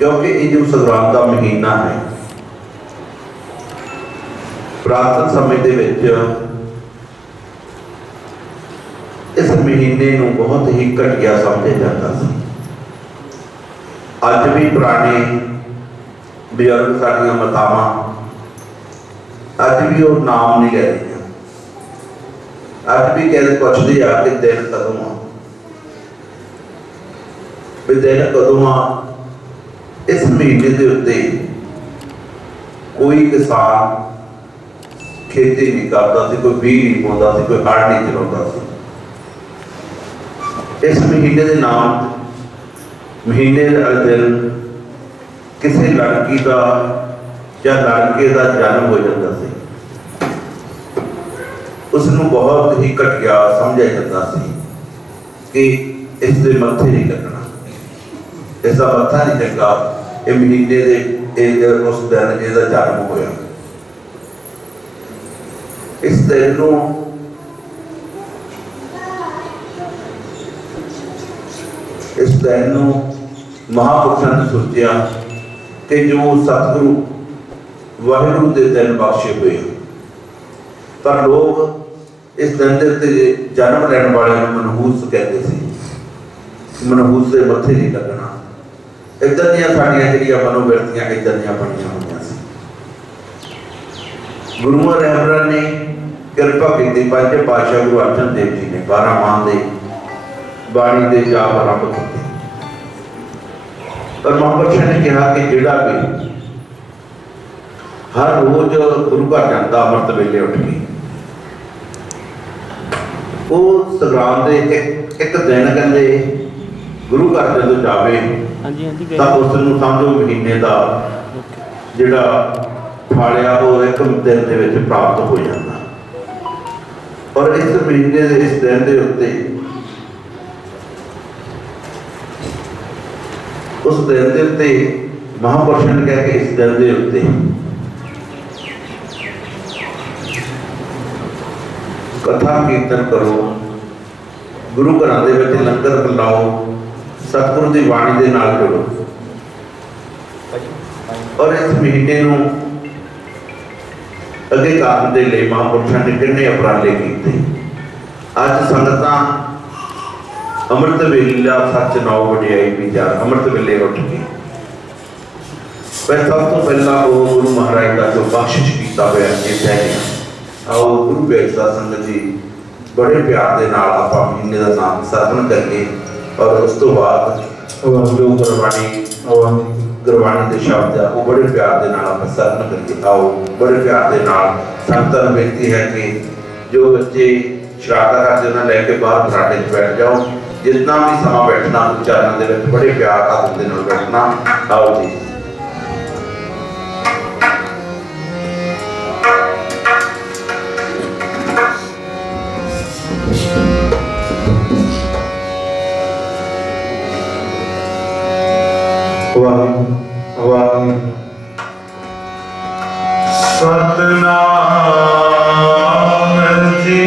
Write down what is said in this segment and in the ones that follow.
क्योंकि ये जो संग्राम का महीना है, पुरातन समय के विच इस महीने को बहुत ही घटिया समझा जाता है। अज भी पुराने बजुर्ग साडियां मातावां अज भी वो नाम नहीं ले रही, अज भी कहते पुछते आ कि दिन कदों आ, दिन कदों आ। इस महीने के उत्ते कोई किसान खेती नहीं करता, कोई बीज नहीं पाता, कोई हड़ नहीं चलाता। इस महीने के नाम महीने वाले दिन किसी लड़की का या लड़के का जन्म हो जाता है, उसनों बहुत ही घटिया समझा जाता है कि इसके मत्थे नहीं लगना, इसका मत्था नहीं लगा। ये महीने के उस दिन इसका जन्म होया। इस दिन को महापुरुषों ने सोचा कि जो सतगुरु वाहिगुरु के दिन बख्शे हुए, पर लोग इस दिन के जन्म लैन वाले मनहूस कहते थे। मनहूस के मत्थे नहीं लगना। इधर दियां साडियां जिहड़ियां मनोवृत्तियां इधर दियां बणियां होईयां सी। गुरुआं रहबरां ने किरपा की पंजे पातशाह गुरु अर्जन देव जी ने 12 माह के बाणी के जाप आरंभ किए। पर महापुरुषों ने कहा कि जिहड़ा भी हर रोज गुरु घर जाता अमृत वेले उठ के, वो संग्राम के एक दिन कहते गुरु घर जो जाए तो उसनूं समझो महीने का जिहड़ा फल आ वो एक दिन के विच प्राप्त हो जाता। और इस महीने के इस दिन के उत्ते उस दिन के उत्ते महापुरुषों ने कहा कि इस दिन के उत्ते कथा कीर्तन करो, गुरु घरां दे विच लंगर लाओ, सतगुरु की बाणी के नाल जुड़ो। और इस महीने को अगे करने के लिए महापुरुषों ने कितने उपराले किए। अज संगतां अमृत वेला सच नौ वडियाई विचार अमृत वेले उठ के मैं सब तो पहला वो गुरु महाराज का जो बख्शिश किया हुआ है, आओ गुरु बेसा संगत जी बड़े प्यार के नाल आपां महीने का नाम सरवण करके और उस तो बाद जो गुरबाणी के शब्द है वो बड़े प्यार के नाल आपां सरवण करके आओ। बड़े प्यार के नाल संगतां नूं बेनती है कि जो बच्चे शरारत करते उन्हें लैके बाहर बरांडे बैठ जाओ। जितना भी समा बैठना उच्चारण के बड़े प्यार आदत के नाल बैठना। आओ जी। सतनाम जी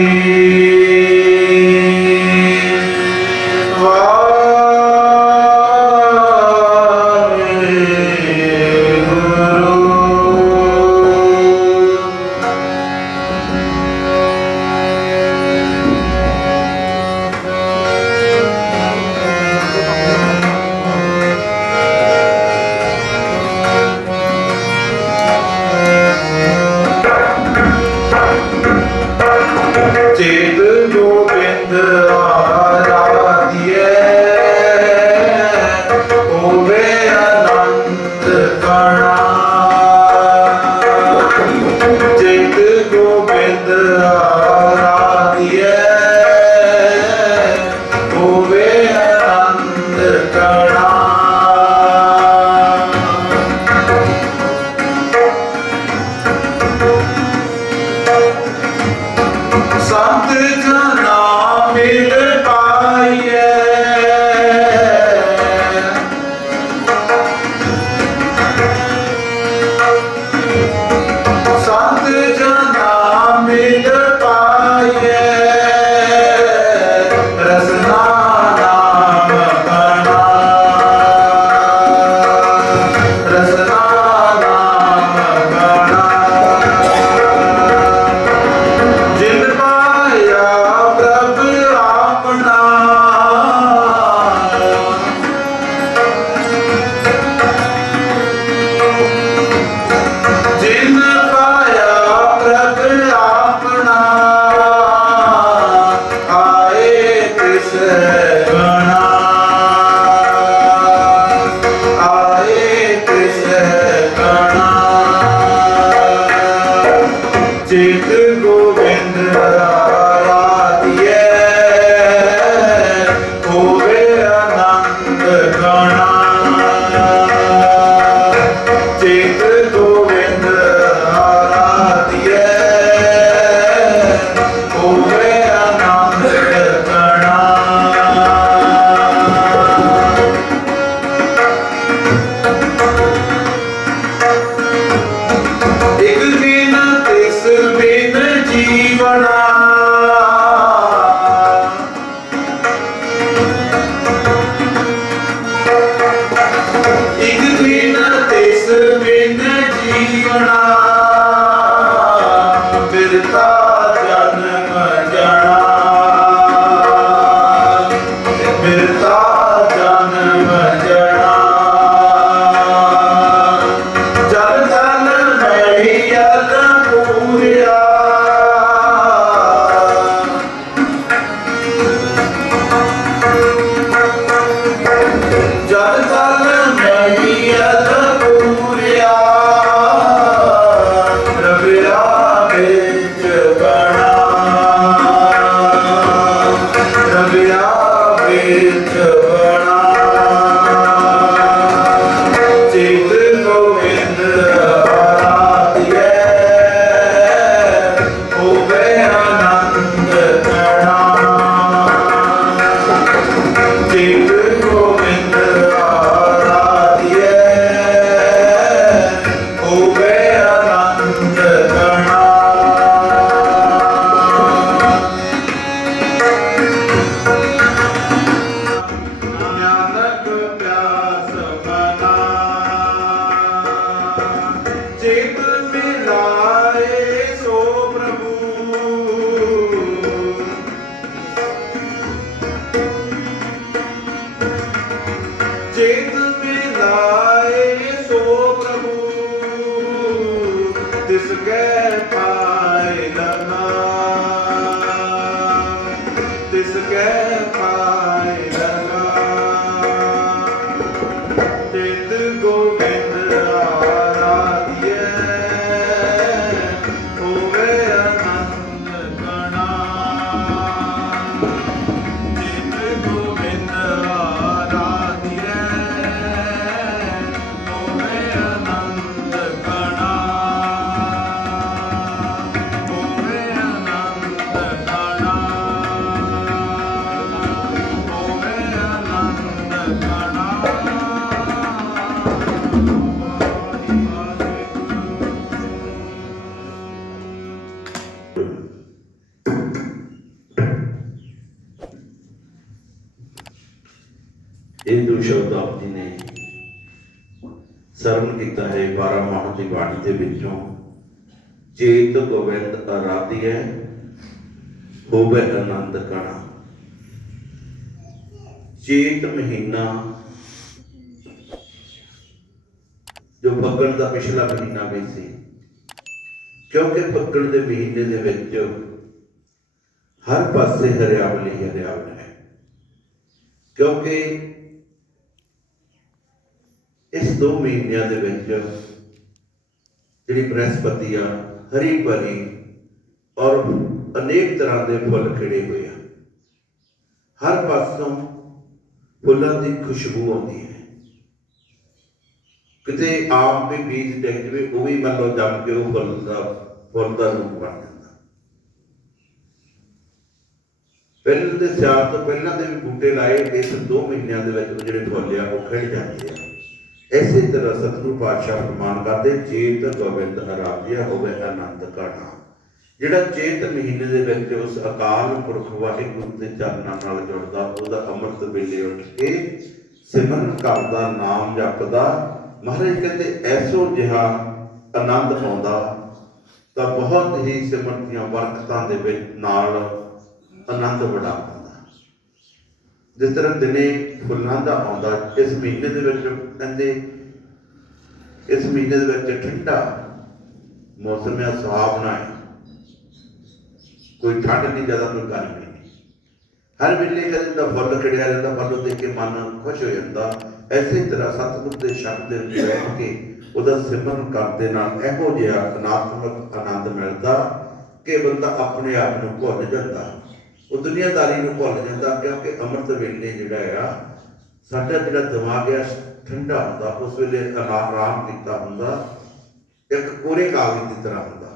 ਜਦ ਤਲ ਨਹੀਂ ਅਧੂਰਿਆ ਰਵਿਆ ਵਿੱਚ ਬਣਾ ਰਵਿਆ ਵਿੱਚ ਬਣਾ ਚਿਤ ਗੋਬਿੰਦ ਆਰਾਧਿਐ ਹੋਵੇ ਆਨੰਦ ਕਣਾ ਚਿਤ ਗੋਬਿੰਦ ਆਰਾਧਿਐ ਹੋਵੇ ਆਨੰਦ ਕਣਾ ਨਾਨਕ ਪਿਆਸ ਮਨਾ ਚਿਤ ਮਿਲਾਏ ਸੋ ਪ੍ਰਭੂ ਚਿਤ ਮਿਲਾਏ ਸੋ ਪ੍ਰਭੂ ਤਿਸ ਕੈ ਪਾਇ ਲਨਾ ਤਿਸ ਕੈ ਪਾਇ ਲਨਾ ਚਿਤ ਗੋਬਿੰਦ ਆਰਾਧਿਐ ਹੋਵੇ ਆਨੰਦ ਕਣਾ ਚਿਤ ਗੋਬਿੰਦ ਆਰਾਧਿਐ ਹੋਵੇ ਆਨੰਦ ਕਣਾ ਹੋਵੇ ਆਨੰਦ ਕਣਾ ਹੋਵੇ ਆਨੰਦ ਕਣਾ ਇਹ ਦੋ ਸ਼ਬਦ ਆਪ ਜੀ ਨੇ ਸਰਵਣ ਕੀਤਾ ਹੈ 12 ਮਾਹ ਦੀ ਬਾਣੀ ਦੇ ਵਿੱਚੋਂ ਚੇਤ ਗੋਬਿੰਦ ਆਰਾਧਿਐ ਹੋਵੇ ਆਨੰਦ ਕਣਾ ਚੇਤ ਮਹੀਨਾ ਜੋ ਫੱਗਣ ਦਾ ਪਿਛਲਾ ਮਹੀਨਾ ਵੀ ਸੀ ਕਿਉਂਕਿ ਫੱਗਣ ਦੇ ਮਹੀਨੇ ਦੇ ਵਿੱਚ ਹਰ ਪਾਸੇ ਹਰਿਆਵਲ ਹੀ ਹਰਿਆਵਲ ਹੈ ਕਿਉਂਕਿ ਇਸ 2 ਮਹੀਨਿਆਂ ਦੇ ਵਿੱਚ ਜਿਹੜੀ ਬ੍ਰਹਸਪਤੀ ਆ ਹਰੀ ਭਰੀ ਔਰ ਅਨੇਕ ਤਰ੍ਹਾਂ ਦੇ ਫੁੱਲ ਖਿੜੇ ਹੋਏ ਆ ਹਰ ਪਾਸੋਂ ਫੁੱਲਾਂ ਦੀ ਖੁਸ਼ਬੂ ਆਉਂਦੀ ਹੈ ਕਿਤੇ ਆਪ ਵੀ ਬੀਜ ਡਿੱਗ ਜਾਵੇ ਉਹ ਵੀ ਮੰਨ ਲਓ ਜੰਮ ਕੇ ਉਹ ਫੁੱਲ ਦਾ ਰੂਪ ਬਣ ਜਾਂਦਾ ਪਹਿਲੇ ਦੇ ਸਿਆਲ ਤੋਂ ਪਹਿਲਾਂ ਦੇ ਵੀ ਬੂਟੇ ਲਾਏ ਇਸ 2 ਮਹੀਨਿਆਂ ਦੇ ਵਿੱਚ ਜਿਹੜੇ ਫੁੱਲ ਆ ਉਹ ਖਿੜ ਜਾਂਦੇ ਆ ਇਸੇ ਤਰ੍ਹਾਂ ਸਤਿਗੁਰੂ ਪਾਤਸ਼ਾਹ ਫਰਮਾਨ ਕਰਦੇ ਚੇਤ ਗੋਬਿੰਦ ਆਰਾਧਿਆ ਹੋਵੇ ਆਨੰਦ ਕਣਾ ਜਿਹੜਾ ਚੇਤ ਮਹੀਨੇ ਦੇ ਵਿੱਚ ਉਸ ਅਕਾਲ ਪੁਰਖ ਵਾਹਿਗੁਰੂ ਦੇ ਚਰਨਾਂ ਨਾਲ ਜੁੜਦਾ ਉਹਦਾ ਅੰਮ੍ਰਿਤ ਵੇਲੇ ਉੱਠ ਕੇ ਸਿਮਰਨ ਕਰਦਾ ਨਾਮ ਜਪਦਾ ਮਹਾਰਾਜ ਕਹਿੰਦੇ ਐਸੋ ਜਿਹਾ ਆਨੰਦ ਆਉਂਦਾ ਤਾਂ ਬਹੁਤ ਹੀ ਸਿਮਰਨ ਦੀਆਂ ਬਰਕਤਾਂ ਦੇ ਵਿੱਚ ਨਾਲ ਆਨੰਦ ਬੜਾ ਆਉਂਦਾ ਜਿਸ ਤਰ੍ਹਾਂ ਦਿਨੇ ਫੁੱਲਾਂ ਦਾ ਆਉਂਦਾ ਇਸ ਮਹੀਨੇ ਦੇ ਵਿੱਚ ਕਹਿੰਦੇ ਇਸ ਮਹੀਨੇ ਦੇ ਵਿੱਚ ਠੰਡਾ ਮੌਸਮ ਹੈ ਸੁਹਾਵਣਾ ਹੈ ਕੋਈ ਠੰਡ ਨਹੀਂ ਜ਼ਿਆਦਾ ਕੋਈ ਗਰਮੀ ਨਹੀਂ ਹਰ ਵੇਲੇ ਕਹਿੰਦੇ ਦਾ ਫੁੱਲ ਖਿੜਿਆ ਰਹਿੰਦਾ ਫੁੱਲ ਦੇਖ ਕੇ ਮਨ ਖੁਸ਼ ਹੋ ਜਾਂਦਾ ਐਸੇ ਤਰ੍ਹਾਂ ਸਤਿਗੁਰ ਦੇ ਸ਼ਬਦ ਦੇ ਵਿੱਚ ਰਹਿ ਕੇ ਉਹਦਾ ਸਿਮਰਨ ਕਰਦੇ ਨਾਲ ਇਹੋ ਜਿਹਾ ਅਨਾਤਮਕ ਆਨੰਦ ਮਿਲਦਾ ਕਿ ਬੰਦਾ ਆਪਣੇ ਆਪ ਨੂੰ ਭੁੱਲ ਜਾਂਦਾ ਉਹ ਦੁਨੀਆਦਾਰੀ ਨੂੰ ਭੁੱਲ ਜਾਂਦਾ ਕਿਉਂਕਿ ਅੰਮ੍ਰਿਤ ਵੇਲੇ ਜਿਹੜਾ ਆ ਸਾਡਾ ਜਿਹੜਾ ਦਿਮਾਗ ਆ ਠੰਡਾ ਹੁੰਦਾ ਉਸ ਵੇਲੇ ਆਰਾਮ ਕੀਤਾ ਹੁੰਦਾ ਇੱਕ ਕੋਰੇ ਕਾਗਜ਼ ਦੀ ਤਰ੍ਹਾਂ ਹੁੰਦਾ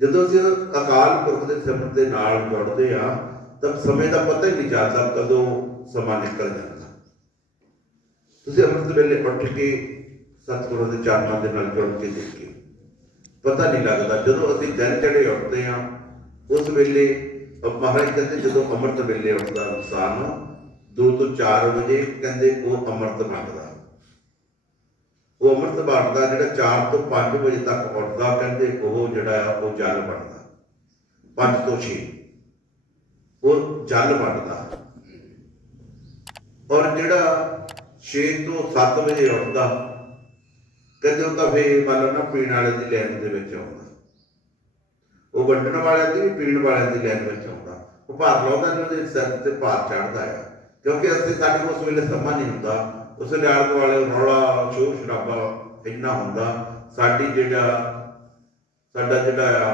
ਜਦੋਂ ਅਸੀਂ ਅਕਾਲ ਪੁਰਖ ਦੇ ਸਿਮਰਨ ਦੇ ਨਾਲ ਜੁੜਦੇ ਆ ਤਾਂ ਸਮੇਂ ਦਾ ਪਤਾ ਹੀ ਨਹੀਂ ਚੱਲਦਾ ਕਦੋਂ ਸਮਾਂ ਨਿਕਲ ਜਾਂਦਾ ਤੁਸੀਂ ਅੰਮ੍ਰਿਤ ਵੇਲੇ ਉੱਠ ਕੇ ਸਤਿਗੁਰਾਂ ਦੇ ਚਰਨਾਂ ਦੇ ਨਾਲ ਜੁੜ ਕੇ ਦੇਖੇ ਪਤਾ ਨਹੀਂ ਲੱਗਦਾ ਜਦੋਂ ਅਸੀਂ ਦਿਨ ਚੜੇ ਉੱਠਦੇ ਆ ਉਸ ਵੇਲੇ ਮਹਾਰਾਜ ਕਹਿੰਦੇ ਜਦੋਂ ਅੰਮ੍ਰਿਤ ਵੇਲੇ ਉੱਠਦਾ ਇਨਸਾਨ 2 ਤੋਂ 4 ਵਜੇ ਕਹਿੰਦੇ ਉਹ ਅੰਮ੍ਰਿਤ ਮੰਗਦਾ ਉਹ ਅੰਮ੍ਰਿਤ ਬਾਟਦਾ ਜਿਹੜਾ 4 ਤੋਂ 5 ਵਜੇ ਤੱਕ ਉੱਠਦਾ ਕਹਿੰਦੇ ਉਹ ਜਿਹੜਾ ਆ ਉਹ ਜਲ ਬਣਦਾ 5 ਤੋਂ 6 ਉਹ ਜਲ ਬਣਦਾ ਔਰ ਜਿਹੜਾ 6 ਤੋਂ 7 ਵਜੇ ਉੱਠਦਾ ਕਹਿੰਦੇ ਉਹ ਤਾਂ ਫੇਰ ਮੰਨ ਲਓ ਨਾ ਪੀਣ ਵਾਲੇ ਦੀ ਲਾਈਨ ਦੇ ਵਿੱਚ ਆਉਂਦਾ ਉਹ ਵੰਡਣ ਵਾਲਿਆਂ ਦੀ ਵੀ ਪੀਣ ਵਾਲਿਆਂ ਦੀ ਲਾਈਨ ਵਿੱਚ ਆਉਂਦਾ ਉਹ ਭਾਰ ਲਾਉਂਦਾ ਇਹਨਾਂ ਦੇ ਸਿਰ ਤੇ ਭਾਰ ਚੜ੍ਹਦਾ ਆ क्योंकि असली साढ़े को उस वेले समा नहीं होंदा, उस वेले आले दुआले रौला शोर शराबा इन्ना होंदा, साडी जिहड़ा साडा जिहड़ा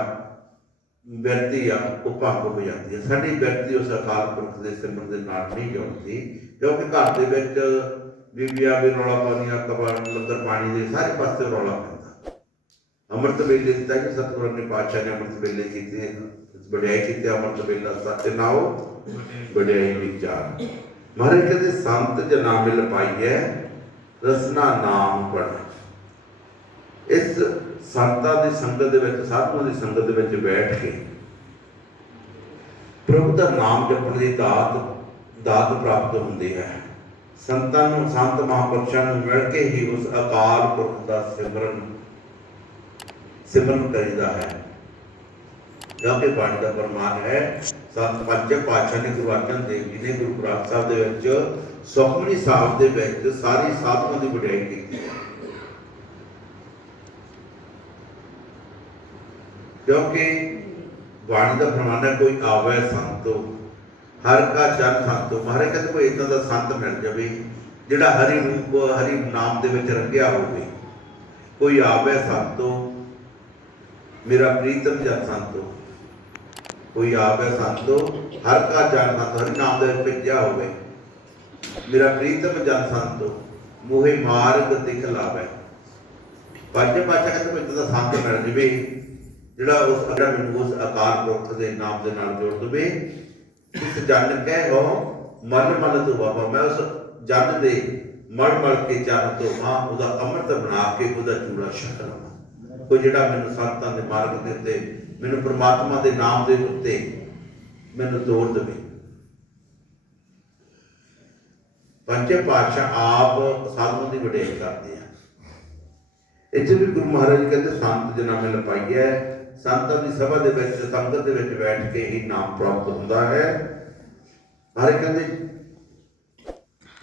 बिरती आ वो भंग हो जाती है। साडी बिरती उस अकाल पुरख के सिमरन दे नाल नहीं जुड़ती, क्योंकि घर दे विच बीबियां भी रौला पाउंदियां, कबाड़ लंगर पानी दे सारे पासे रौला पैंदा। अमृत वेले दिता कि सतगुरू ने पातशाह ने अमृत वेले कीते, वड्याई कीती, अमृत वेला सच नाओ वड्याई विचार। महाराज कहते संत जना मिल पाइए रसना नाम पढ़। इस संतां दी संगत दे विच, साधुआं दी संगत दे विच बैठ के प्रभु दा नाम जपण दी दात प्राप्त हुंदी है। संतां नूं, संत महापुरुषां नूं मिल के ही उस अकाल पुरख दा सिमरन करीदा है। क्योंकि बाणी दा फरमान है, संत पंजे पातशाह ने, गुरु अर्जन देव जी ने गुरु ग्रंथ साहिब दे विच सुखमनी साहिब दे विच सारी साधुआं दी वड्याई कीती है। क्योंकि बाणी का फरमान है, कोई आवे संतो हर का जन संतो। महाराज कहते कोई इदां दा संत मिल जाए जिहड़ा हरि रूप हरि नाम दे विच रंगिया होवे। कोई आवे संतो मेरा प्रीतम जन संतो, कोई आवे संतो हर का जन संतो, हरि नाम दे विच भेजिया होवे। मेरा प्रीतम जन संतो मोहे मार्ग दिखलावे। पंजे पातशाह कहते कोई इदां दा संत मिल जाए ਜਿਹੜਾ ਮੈਨੂੰ ਉਸ ਅਕਾਲ ਪੁਰਖ ਦੇ ਨਾਮ ਦੇ ਨਾਲ ਜੋੜ ਦਵੇ। ਇਸ ਜਨ ਕਹਿ ਹੋ ਮਨ ਮਨ ਤੋਂ ਬਾਬਾ, ਮੈਂ ਉਸ ਜਨ ਦੇ ਮਲ ਮਲ ਕੇ ਚਰਨ ਤੋਂ ਹਾਂ ਉਹਦਾ ਅੰਮ੍ਰਿਤ ਬਣਾ ਕੇ ਉਹਦਾ ਚੂੜਾ ਛਕ ਲਵਾਂ। ਕੋਈ ਜਿਹੜਾ ਮੈਨੂੰ ਸੰਤਾਂ ਦੇ ਮਾਰਗ ਦੇ ਉੱਤੇ, ਮੈਨੂੰ ਪ੍ਰਮਾਤਮਾ ਦੇ ਨਾਮ ਦੇ ਉੱਤੇ ਮੈਨੂੰ ਤੋੜ ਦੇਵੇ। ਪੰਜੇ ਪਾਤਸ਼ਾਹ ਆਪ ਸਾਧੂਆਂ ਦੀ ਵਡਿਆਈ ਕਰਦੇ ਆ। ਇੱਥੇ ਵੀ ਗੁਰੂ ਮਹਾਰਾਜ ਕਹਿੰਦੇ ਸੰਤ ਜਨਾਂ ਮਿਲ ਪਾਈਐ। ਸੰਤਾਂ ਦੀ ਸਭਾ ਦੇ ਵਿੱਚ, ਸੰਗਤ ਦੇ ਵਿੱਚ ਬੈਠ ਕੇ ਹੀ ਨਾਮ ਪ੍ਰਾਪਤ ਹੁੰਦਾ ਹੈ। ਮਹਾਰਾਜ ਕਹਿੰਦੇ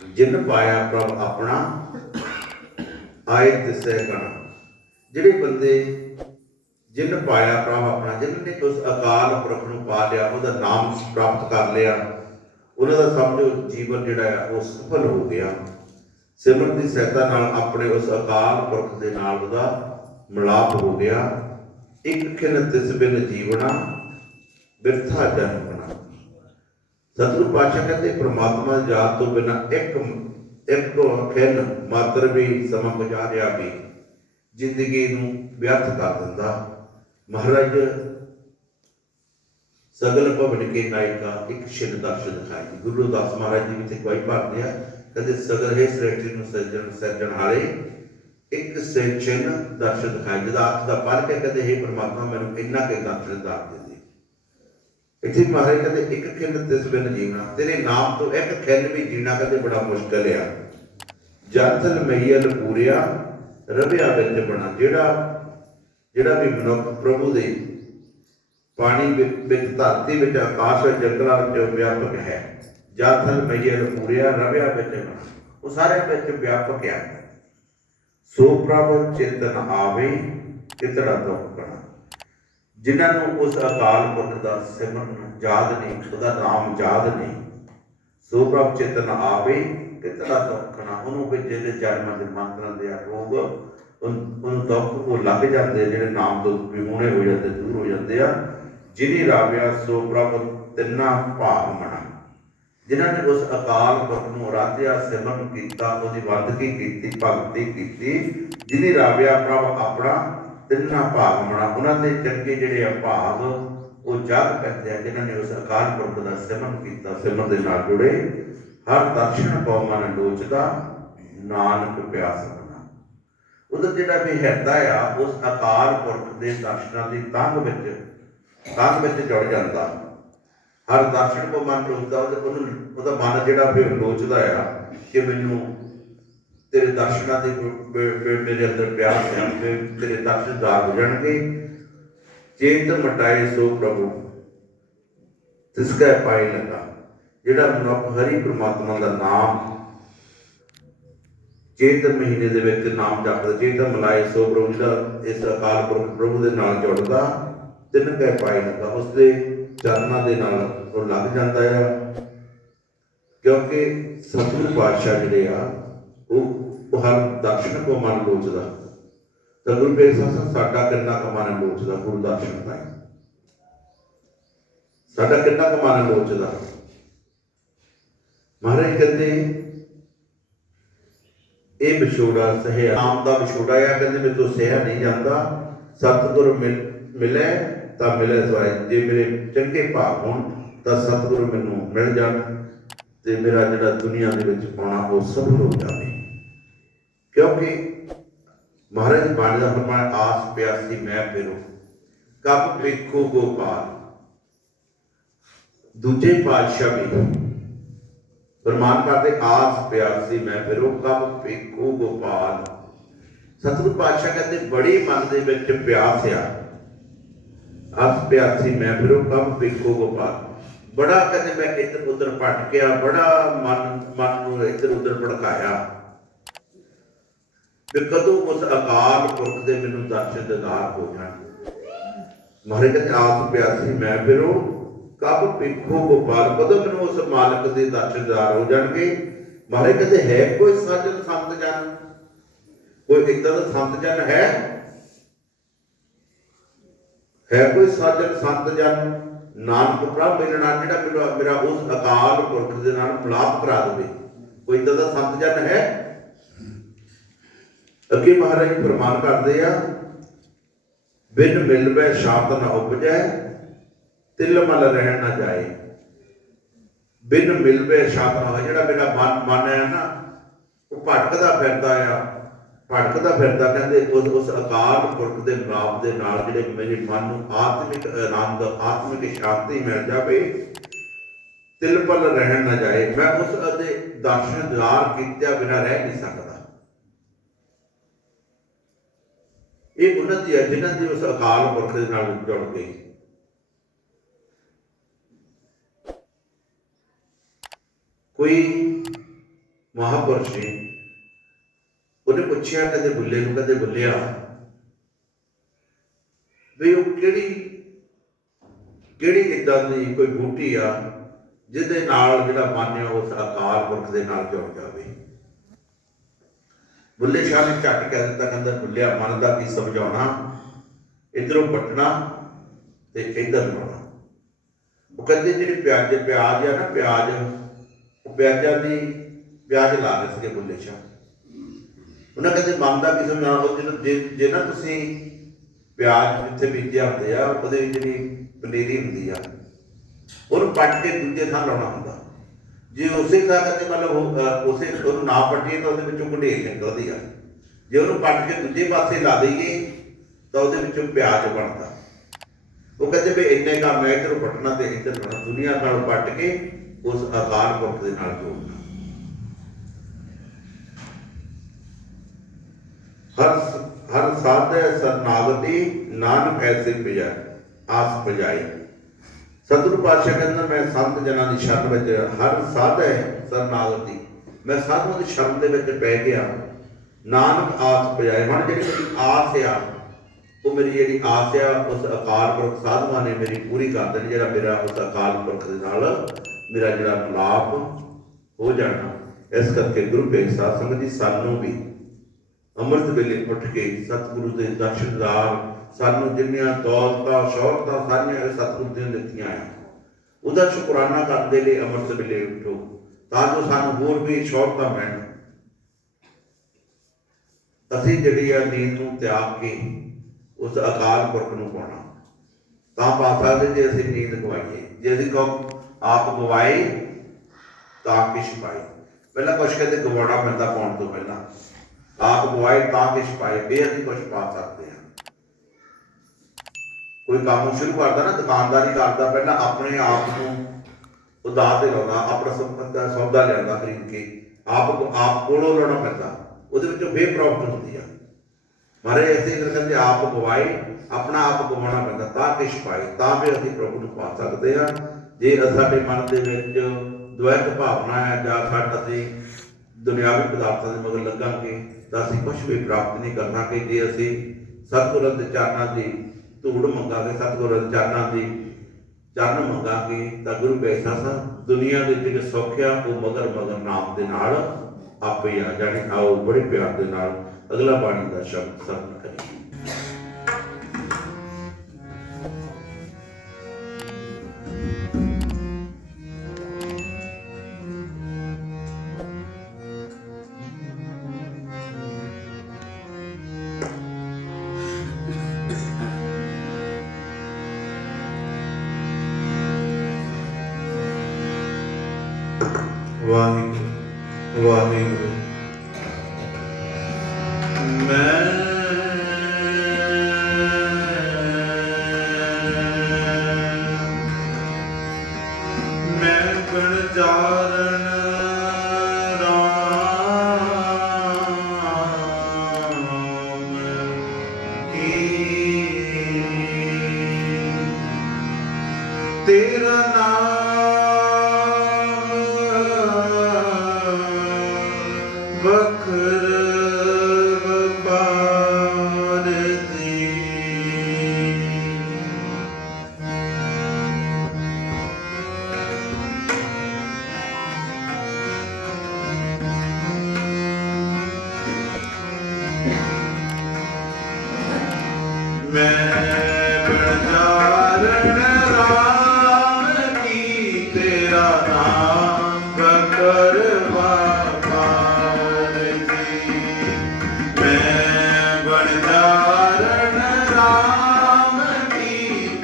ਜਿਨ ਪਾਇਆ ਪ੍ਰਭ ਆਪਣਾ ਆਏ ਤਿਸੈ ਗਣਾ। ਜਿਹੜੇ ਬੰਦੇ ਜਿਨ ਪਾਇਆ ਪ੍ਰਭ ਆਪਣਾ, ਜਿਨ੍ਹਾਂ ਨੇ ਉਸ ਅਕਾਲ ਪੁਰਖ ਨੂੰ ਪਾ ਲਿਆ, ਉਹਦਾ ਨਾਮ ਪ੍ਰਾਪਤ ਕਰ ਲਿਆ, ਉਹਨਾਂ ਦਾ ਸਮਝੋ ਜੀਵਨ ਜਿਹੜਾ ਹੈ ਉਹ ਸਫਲ ਹੋ ਗਿਆ। ਸਿਮਰਨ ਦੀ ਸਹਾਇਤਾ ਨਾਲ ਆਪਣੇ ਉਸ ਅਕਾਲ ਪੁਰਖ ਦੇ ਨਾਲ ਉਹਦਾ ਮਿਲਾਪ ਹੋ ਗਿਆ। ਇੱਕ ਖਿਨ ਤਿਸ ਬਿਨ ਜੀਵਣਾ ਬਿਰਥਾ ਜਨਮਣਾ। ਸਤਿਗੁਰੂ ਪਾਤਸ਼ਾਹ ਕਹਿੰਦੇ ਪ੍ਰਮਾਤਮਾ ਦੀ ਯਾਦ ਤੋਂ ਬਿਨਾਂ ਇੱਕ ਖਿਨ ਮਾਤਰ ਵੀ ਸਮਾਂ ਗੁਜ਼ਾਰਿਆ ਵੀ ਜ਼ਿੰਦਗੀ ਨੂੰ ਵਿਅਰਥ ਕਰ ਦਿੰਦਾ। ਮਹਾਰਾਜ ਸਗਲ ਭਵਨ ਕੇ ਨਾਇਕਾ ਇੱਕ ਛਿਨ ਦਰਸ਼ ਦਿਖਾਈ। ਗੁਰੂ ਦਾਸ ਮਹਾਰਾਜ ਜੀ ਵਿੱਚ ਗਵਾਹੀ ਭਰਦੇ ਆ, ਕਹਿੰਦੇ ਸਗਲ ਹੈ ਸ੍ਰਿਸ਼ਟੀ ਨੂੰ ਸਿਰਜਣ ਹਾਰੇ ਇੱਕ ਛਿਨ ਦਰਸ਼ ਦਿਖਾਈ। ਜਦ ਅੱਖ ਦਾ ਪੜ੍ਹ ਕੇ ਕਹਿੰਦੇ ਹੇ ਪ੍ਰਮਾਤਮਾ ਮੈਨੂੰ ਇੰਨਾ ਕਿ ਦਰਸ਼ਨ ਦੱਸ ਦੇ। ਇੱਥੇ ਮਹਾਰਾਜ ਕਹਿੰਦੇ ਇੱਕ ਖਿਨ ਤਿਸ ਬਿਨ ਜੀਵਣਾ, ਤੇਰੇ ਨਾਮ ਤੋਂ ਇੱਕ ਖਿਨ ਵੀ ਜੀਣਾ ਕਹਿੰਦੇ ਬੜਾ ਮੁਸ਼ਕਲ ਆ। ਜੰਤਲ ਮਹੀਲ ਪੂਰਿਆ ਰਵਿਆ ਵਿੱਚ ਬਣਾ। ਜਿਹੜਾ ਵੀ ਮਨੁੱਖ ਪ੍ਰਭੂ ਦੇ ਪਾਣੀ ਵਿੱਚ, ਧਰਤੀ ਵਿੱਚ, ਆਕਾਸ਼ ਵਿੱਚ, ਜੰਗਲਾਂ ਵਿੱਚ ਵਿਆਪਕ ਹੈ। ਜੰਤਲ ਮਹੀਲ ਪੂਰਿਆ ਰਵਿਆ ਵਿੱਚ ਬਣਾ, ਉਹ ਸਾਰੇ ਵਿੱਚ ਵਿਆਪਕ ਆ। ਸੋ ਪ੍ਰਭ ਚਿੰਤਨ ਆਵੇ ਕਿਤੜਾ ਦੁੱਖ ਬਣਾ। ਜਿਨ੍ਹਾਂ ਨੂੰ ਉਸ ਅਕਾਲ ਪੁਰਖ ਦਾ ਸਿਮਰਨ ਯਾਦ ਨਹੀਂ, ਉਹਦਾ ਨਾਮ ਯਾਦ ਨਹੀਂ, ਸੋ ਪ੍ਰਭ ਚਿੰਤਨ ਆਵੇ ਕਿਤੜਾ ਦੁੱਖ ਬਣਾ। ਉਹਨੂੰ ਵੀ ਜਿਹਦੇ ਜਨਮਾਂ ਦੇ ਮੰਤਰਾਂ ਦੇ ਰੋਗ ਉਹਨੂੰ ਦੁੱਖ ਉਹ ਲੱਗ ਜਾਂਦੇ, ਜਿਹੜੇ ਨਾਮ ਤੋਂ ਵਿਹੂਣੇ ਹੋ ਜਾਂਦੇ, ਦੂਰ ਹੋ ਜਾਂਦੇ ਆ। ਜਿਨੀ ਰਾਵਿਆ ਸੋ ਪ੍ਰਭ ਤਿੰਨਾ ਭਾਗ ਮਣਾ। ਜਿਨ੍ਹਾਂ ਨੇ ਉਸ ਅਕਾਲ ਪੁਰਖ ਨੂੰ ਆਰਾਧਿਆ, ਸਿਮਰਨ ਕੀਤਾ, ਉਹਦੀ ਬੰਦਗੀ ਕੀਤੀ, ਭਗਤੀ ਕੀਤੀ, ਜਿਨੀ ਰਾਵਿਆ ਪ੍ਰਭ ਆਪਣਾ ਤਿੰਨਾ ਭਾਗ ਮਣਾ। ਉਹਨਾਂ ਦੇ ਚੰਗੇ ਜਿਹੜੇ ਆ ਭਾਗ ਉਹ ਜਗ ਕਹਿੰਦੇ ਆ, ਜਿਨ੍ਹਾਂ ਨੇ ਉਸ ਅਕਾਲ ਪੁਰਖ ਦਾ ਸਿਮਰਨ ਕੀਤਾ, ਸਿਮਰਨ ਦੇ ਨਾਲ ਜੁੜੇ। ਹਰ ਦਰਸ਼ਨ ਕੋ ਮਨ ਲੋਚਦਾ ਨਾਨਕ ਪਿਆਸ ਬਣਾ। ਉਹਦਾ ਜਿਹੜਾ ਵੀ ਹਿਰਦਾ ਆ ਉਸ ਅਕਾਲ ਪੁਰਖ ਦੇ ਦਰਸ਼ਨਾਂ ਦੀ ਤੰਗ ਵਿੱਚ ਜੁੜ ਜਾਂਦਾ। ਹਰ ਦਰਸ਼ਨ ਕੋ ਮਨ ਲੋਚਦਾ, ਉਹਦਾ ਮਨ ਜਿਹੜਾ ਫਿਰ ਲੋਚਦਾ ਆ ਕਿ ਮੈਨੂੰ ਤੇਰੇ ਦਰਸ਼ਨਾਂ ਦੇ ਮੇਰੇ ਅੰਦਰ ਪਿਆਸ ਹੈ, ਤੇਰੇ ਦਰਸ਼ਨ ਦਾਰ ਹੋ ਜਾਣਗੇ। ਚੇਤ ਮਟਾਏ ਸੋ ਪ੍ਰਭੂ ਤਿਸ ਕੈ ਪਾਈ ਲਗਾ। ਜਿਹੜਾ ਮਨੁੱਖ ਹਰੀ ਪ੍ਰਮਾਤਮਾ ਦਾ ਨਾਮ ਚੇਤ ਮਹੀਨੇ ਦੇ ਵਿੱਚ ਨਾਮ ਜਪਦਾ, ਚੇਤ ਮਲਾਏ ਸੋ ਪ੍ਰਭੂ, ਜਿਹੜਾ ਇਸ ਅਕਾਲ ਪੁਰਖ ਪ੍ਰਭੂ ਦੇ ਨਾਲ ਜੁੜਦਾ, ਤਿੰਨ ਕੈ ਪਾਈ ਲਗਾ, ਉਸਦੇ ਚਰਨਾਂ ਦੇ ਨਾਲ ਉਹ ਲੱਗ ਜਾਂਦਾ ਆ। क्योंकि सतगुरु पातशाह जिहड़े आ ਉਹ ਹਰ ਦਰਸ਼ਨ ਕੋ ਮਨ ਲੋਚਦਾ। ਤਾਂ ਗੁਰੂ ਗ੍ਰੰਥ ਸਾਹਿਬ ਸਾਡਾ ਕਿੰਨਾ ਕੁ ਮਨ ਲੋਚਦਾ ਗੁਰੂ ਦਰਸ਼ਨ ਤਾਈਂ, ਸਾਡਾ ਕਿੰਨਾ ਕੁ ਮਨ ਲੋਚਦਾ। ਮਹਾਰਾਜ ਕਹਿੰਦੇ ਇਹ ਵਿਛੋੜਾ ਸਹਿ ਆਮ ਦਾ ਵਿਛੋੜਾ ਆ, ਕਹਿੰਦੇ ਮੇਰੇ ਤੋਂ ਸਹਿਆ ਨਹੀਂ ਜਾਂਦਾ। ਸਤਿਗੁਰੂ ਮਿਲੇ ਤਾਂ ਮਿਲੇ ਸਵਾਏ, ਜੇ ਮੇਰੇ ਚੰਗੇ ਭਾਗ ਹੋਣ ਤਾਂ ਸਤਿਗੁਰੂ ਮੈਨੂੰ ਮਿਲ ਜਾਣ ਤੇ ਮੇਰਾ ਜਿਹੜਾ ਦੁਨੀਆ ਦੇ ਵਿੱਚ ਪਾਉਣਾ ਉਹ ਸਫਲ ਹੋ ਜਾਵੇ। क्योंकि महाराज बाणी का फरमान आस प्यासी मैं फिरो कब ਵੇਖੋ गोपाल। दूजे पातशाह भी फरमान करते आस प्यासी मैं फिरो कब ਵੇਖੋ गोपाल। सतगुरु पातशाह कहते बड़ी मन दे विच प्यास आ, आस प्यासी मैं फिरो कब ਵੇਖੋ गोपाल। बड़ा कहते मैं इधर उधर भटकिया, बड़ा मन नूं इधर उधर भड़काया, फिर कदों उस अकाल पुरख दे मैनू दर्शन दीदार हो जाण। महाराज कहते आस प्यासी मैं फिरो कब ਵੇਖੋ गोपाल, कदों मैनू उस मालिक दे दर्शन दीदार हो जाणगे। महाराज कहते है कोई साजन संत जन, कोई इदां दा संत जन है कोई साजन संत जन नानक प्रभ मिलना जिहड़ा मेरा उस अकाल पुरख दे नाल मिलाप करा देवे। कोई इदां दा संत जन है? अगे महाराज फरमान करते आ बिन मिलवे शांत न उपजै तिल मल रहन न जाए। बिन मिलवे शांत न हो, जिहड़ा मेरा मन है ना वो भटकदा फिरदा आ, भटकदा फिरदा कहते उस अकाल पुरख दे मिलाप दे नाल जिहड़े मेरे मन नूं आत्मिक आनंद आत्मिक शांति मिल जावे, तिल पल रहन न जाए। मैं उस दे दर्शन दीदार कीते बिना रह नहीं सकता। ये उन्नति है जिन्हों की उस अकाल पुरख के नाल जुड़ गई। कोई महापुरुष ने उन्हें पूछा कदे बुले नूं कदे बुलिया भी वो किहड़ी इदां दी कोई बूटी आ जिहदे नाल जिहड़ा मन है उस अकाल पुरख के नाल जुड़ जावे। बुले शाह ने झट कह दिता, कहता बुलिया मन का की समझाना, इधरों पटना ते इधर लाना। वो कहते जी प्याज प्याज है ना प्याज, वो प्याजा की प्याज ला रहे थे बुले शाह। उन्हें कहते मन का की समझाना, जे ना तुसी प्याज जिथे बीजे होंगे आ वो जी पनीरी होंगी आ उन्होंने पट के दूजे थां लाना होंगे। जे उसे थां कहते मतलब उसे ना पट्टीए तो घडेल निकलती है, जे उन्होंने पट के दूजे पासे ला दईए तो वो प्याज बनता। वो कहते भी इन्ने काम है इधर पटना तो इधर लाना, दुनिया नाल पट के उस अकाल पुरख दे नाल जोड़ना। हर साध सरनागति नानक ऐसे बजाय आस बजाई। सतगुरु पातशाह कहता मैं संत जना की शरण में हर साध है सरनागति, मैं साधुओं की शरण के पै गया। नानक आस बजाए, हम जी मेरी आस आ वो मेरी जी आस आ उस अकाल पुरख साधुओं ने मेरी पूरी कर देनी, जो मेरा उस अकाल पुरख के नाल मेरा जो मिलाप हो जाना। इस करके गुरु भेग साध संगत जी सानू भी अमृत वेले उठ के सतगुरु के दर्शनदार सानू जिन्नियां दौलतां शौहरतां सारियां सतगुरु ने दित्तियां हैं, उहदा शुकराना करने लिए अमृत वेले उठो तां जो सानू होर भी शौहरतां मिलण। असीं जिहड़ी आ नींद नूं त्याग के उस अकाल पुरख नूं पाउणा तां पा सकदे जे असीं नींद गवाईए। जे असीं कहो आप गवाए तां किश पाए, पहलां कुछ कहते गवाउणा पैंदा पाउण तों पहलां, आप गवाए तां किश पाए, फिर असीं कुछ पा सकते हैं। कोई काम शुरू करता ना दुकानदारी करता पहला अपने आप को उधार ते लाउंदा, अपना सौदा लिआंदा खरीद के आप कोलों लाउणा पैंदा, ਉਹਦੇ ਵਿੱਚੋਂ ਫੇਰ ਪ੍ਰੋਫਿਟ ਹੁੰਦੀ ਆ। ਮਹਾਰਾਜ ਇਸੇ ਕਰਕੇ ਕਹਿੰਦੇ ਆਪ ਗਵਾਏ ਆਪਣਾ ਆਪ ਗਵਾਉਣਾ ਪੈਂਦਾ ਤਾਂ ਕਿਛ ਪਾਏ, ਤਾਂ ਵੀ ਅਸੀਂ ਪ੍ਰਭੂ ਨੂੰ ਪਾ ਸਕਦੇ ਹਾਂ। ਜੇ ਸਾਡੇ ਮਨ ਦੇ ਵਿੱਚ ਦੁਆਇਤ ਭਾਵਨਾ ਹੈ ਜਾਂ ਅਸੀਂ ਦੁਨਿਆਵੀ ਪਦਾਰਥਾਂ ਦੇ ਮਗਰ ਲੱਗਾਂਗੇ ਤਾਂ ਅਸੀਂ ਕੁਛ ਵੀ ਪ੍ਰਾਪਤ ਨਹੀਂ ਕਰਾਂਗੇ। ਜੇ ਅਸੀਂ ਸਤਿਗੁਰਾਂ ਦੇ ਚਰਨਾਂ ਦੀ ਧੂੜ ਮੰਗਾਂਗੇ, ਸਤਿਗੁਰਾਂ ਦੇ ਚਰਨਾਂ ਦੀ ਚਰਨ ਮੰਗਾਂਗੇ ਤਾਂ ਗੁਰੂ ਪਿਆਰੇ ਸਾਹਿਬ ਦੁਨੀਆ ਦੇ ਜਿਹੜੇ ਸੁੱਖ ਆ ਉਹ ਮਗਰ ਮਗਰ ਨਾਮ ਦੇ ਨਾਲ ਆਪੇ ਹੀ ਆ ਜਾਣੇ। ਆਓ ਬੜੇ ਪਿਆਰ ਦੇ ਨਾਲ ਅਗਲਾ ਬਾਣੀ ਦਾ ਸ਼ਬਦ ਸਰਵਣ ਕਰੀਏ। ਵਾਹਿਗੁਰੂ ਵਾਹਿਗੁਰੂ। ਮੈਂ ਗਣ ਜਾਰਨ ਰਾਮ ਕੀ ਤੇਰਾ ਨਾਮ ਵਖਰ ਵਪਾਰ ਦੀ। ਮੈਂ ਬਣਜਾਰਨ ਰਾਮ ਕੀ ਤੇਰਾ ਨਾਮ ਵਖਰ ਵਪਾਰ ਦੀ। ਮੈਂ ਬਣਜਾਰਨ ਰਾਮ ਕੀ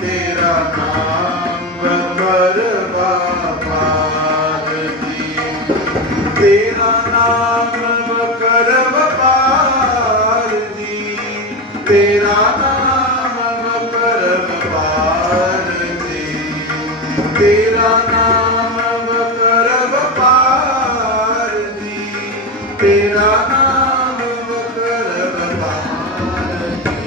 ਤੇਰਾ ਨਾਮ ਵਖਰ ਵਪਾਰ ਦੀ। ਤੇਰਾ ਨਾਮ ਵਖਰ ਵਪਾਰ ਦੀ। ਤੇਰਾ ਨਾਮ ਵਖਰ ਵਪਾਰ ਦੀ। ਤੇਰਾ ਨਾਮ ਵਖਰ ਵਪਾਰ ਦੀ। ਤੇਰਾ ਨਾਮ ਵਖਰ ਵਪਾਰ ਦੀ।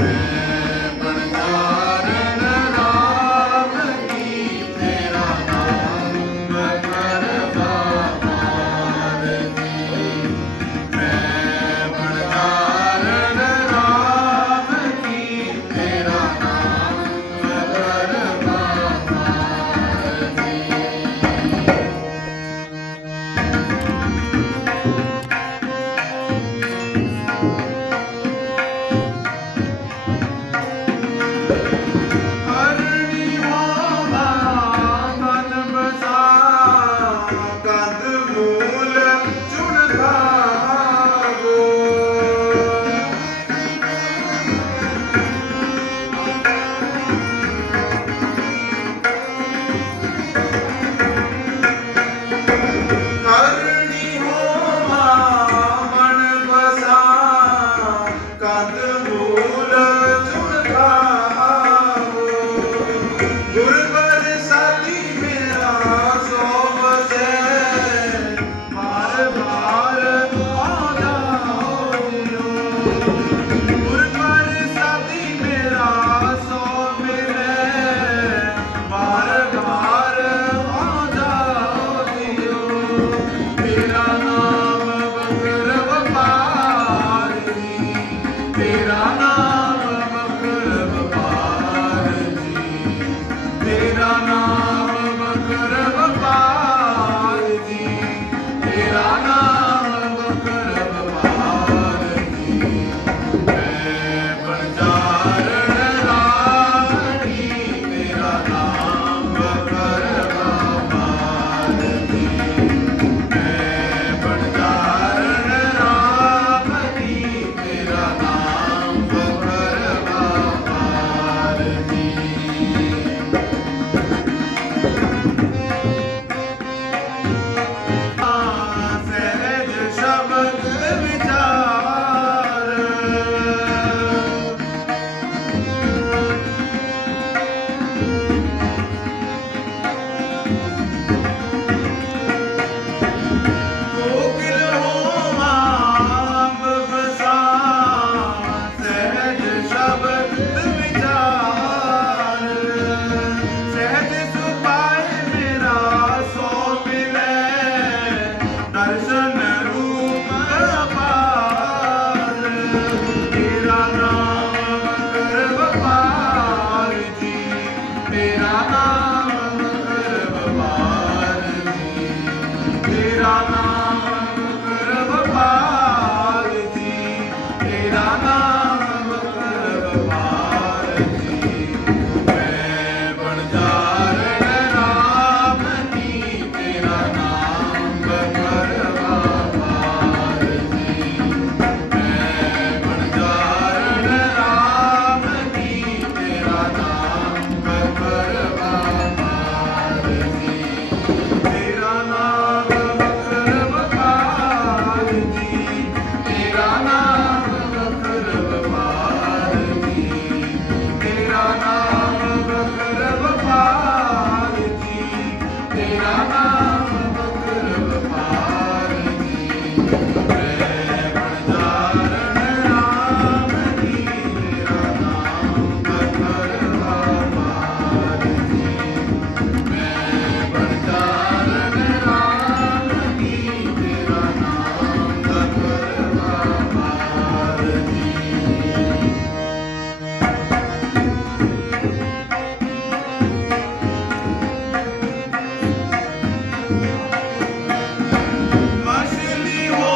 ਮੈਂ ਬਣਜਾਰਨ ਰਾਮ ਕੀ ਤੇਰਾ ਨਾਮ ਵਖਰ ਵਪਾਰ ਦੀ। ਮੈਂ ਬਣਜਾਰਨ ਰਾਮ ਕੀ ਤੇਰਾ ਨਾਮ ਵਖਰ ਵਪਾਰ ਦੀ। मछली हो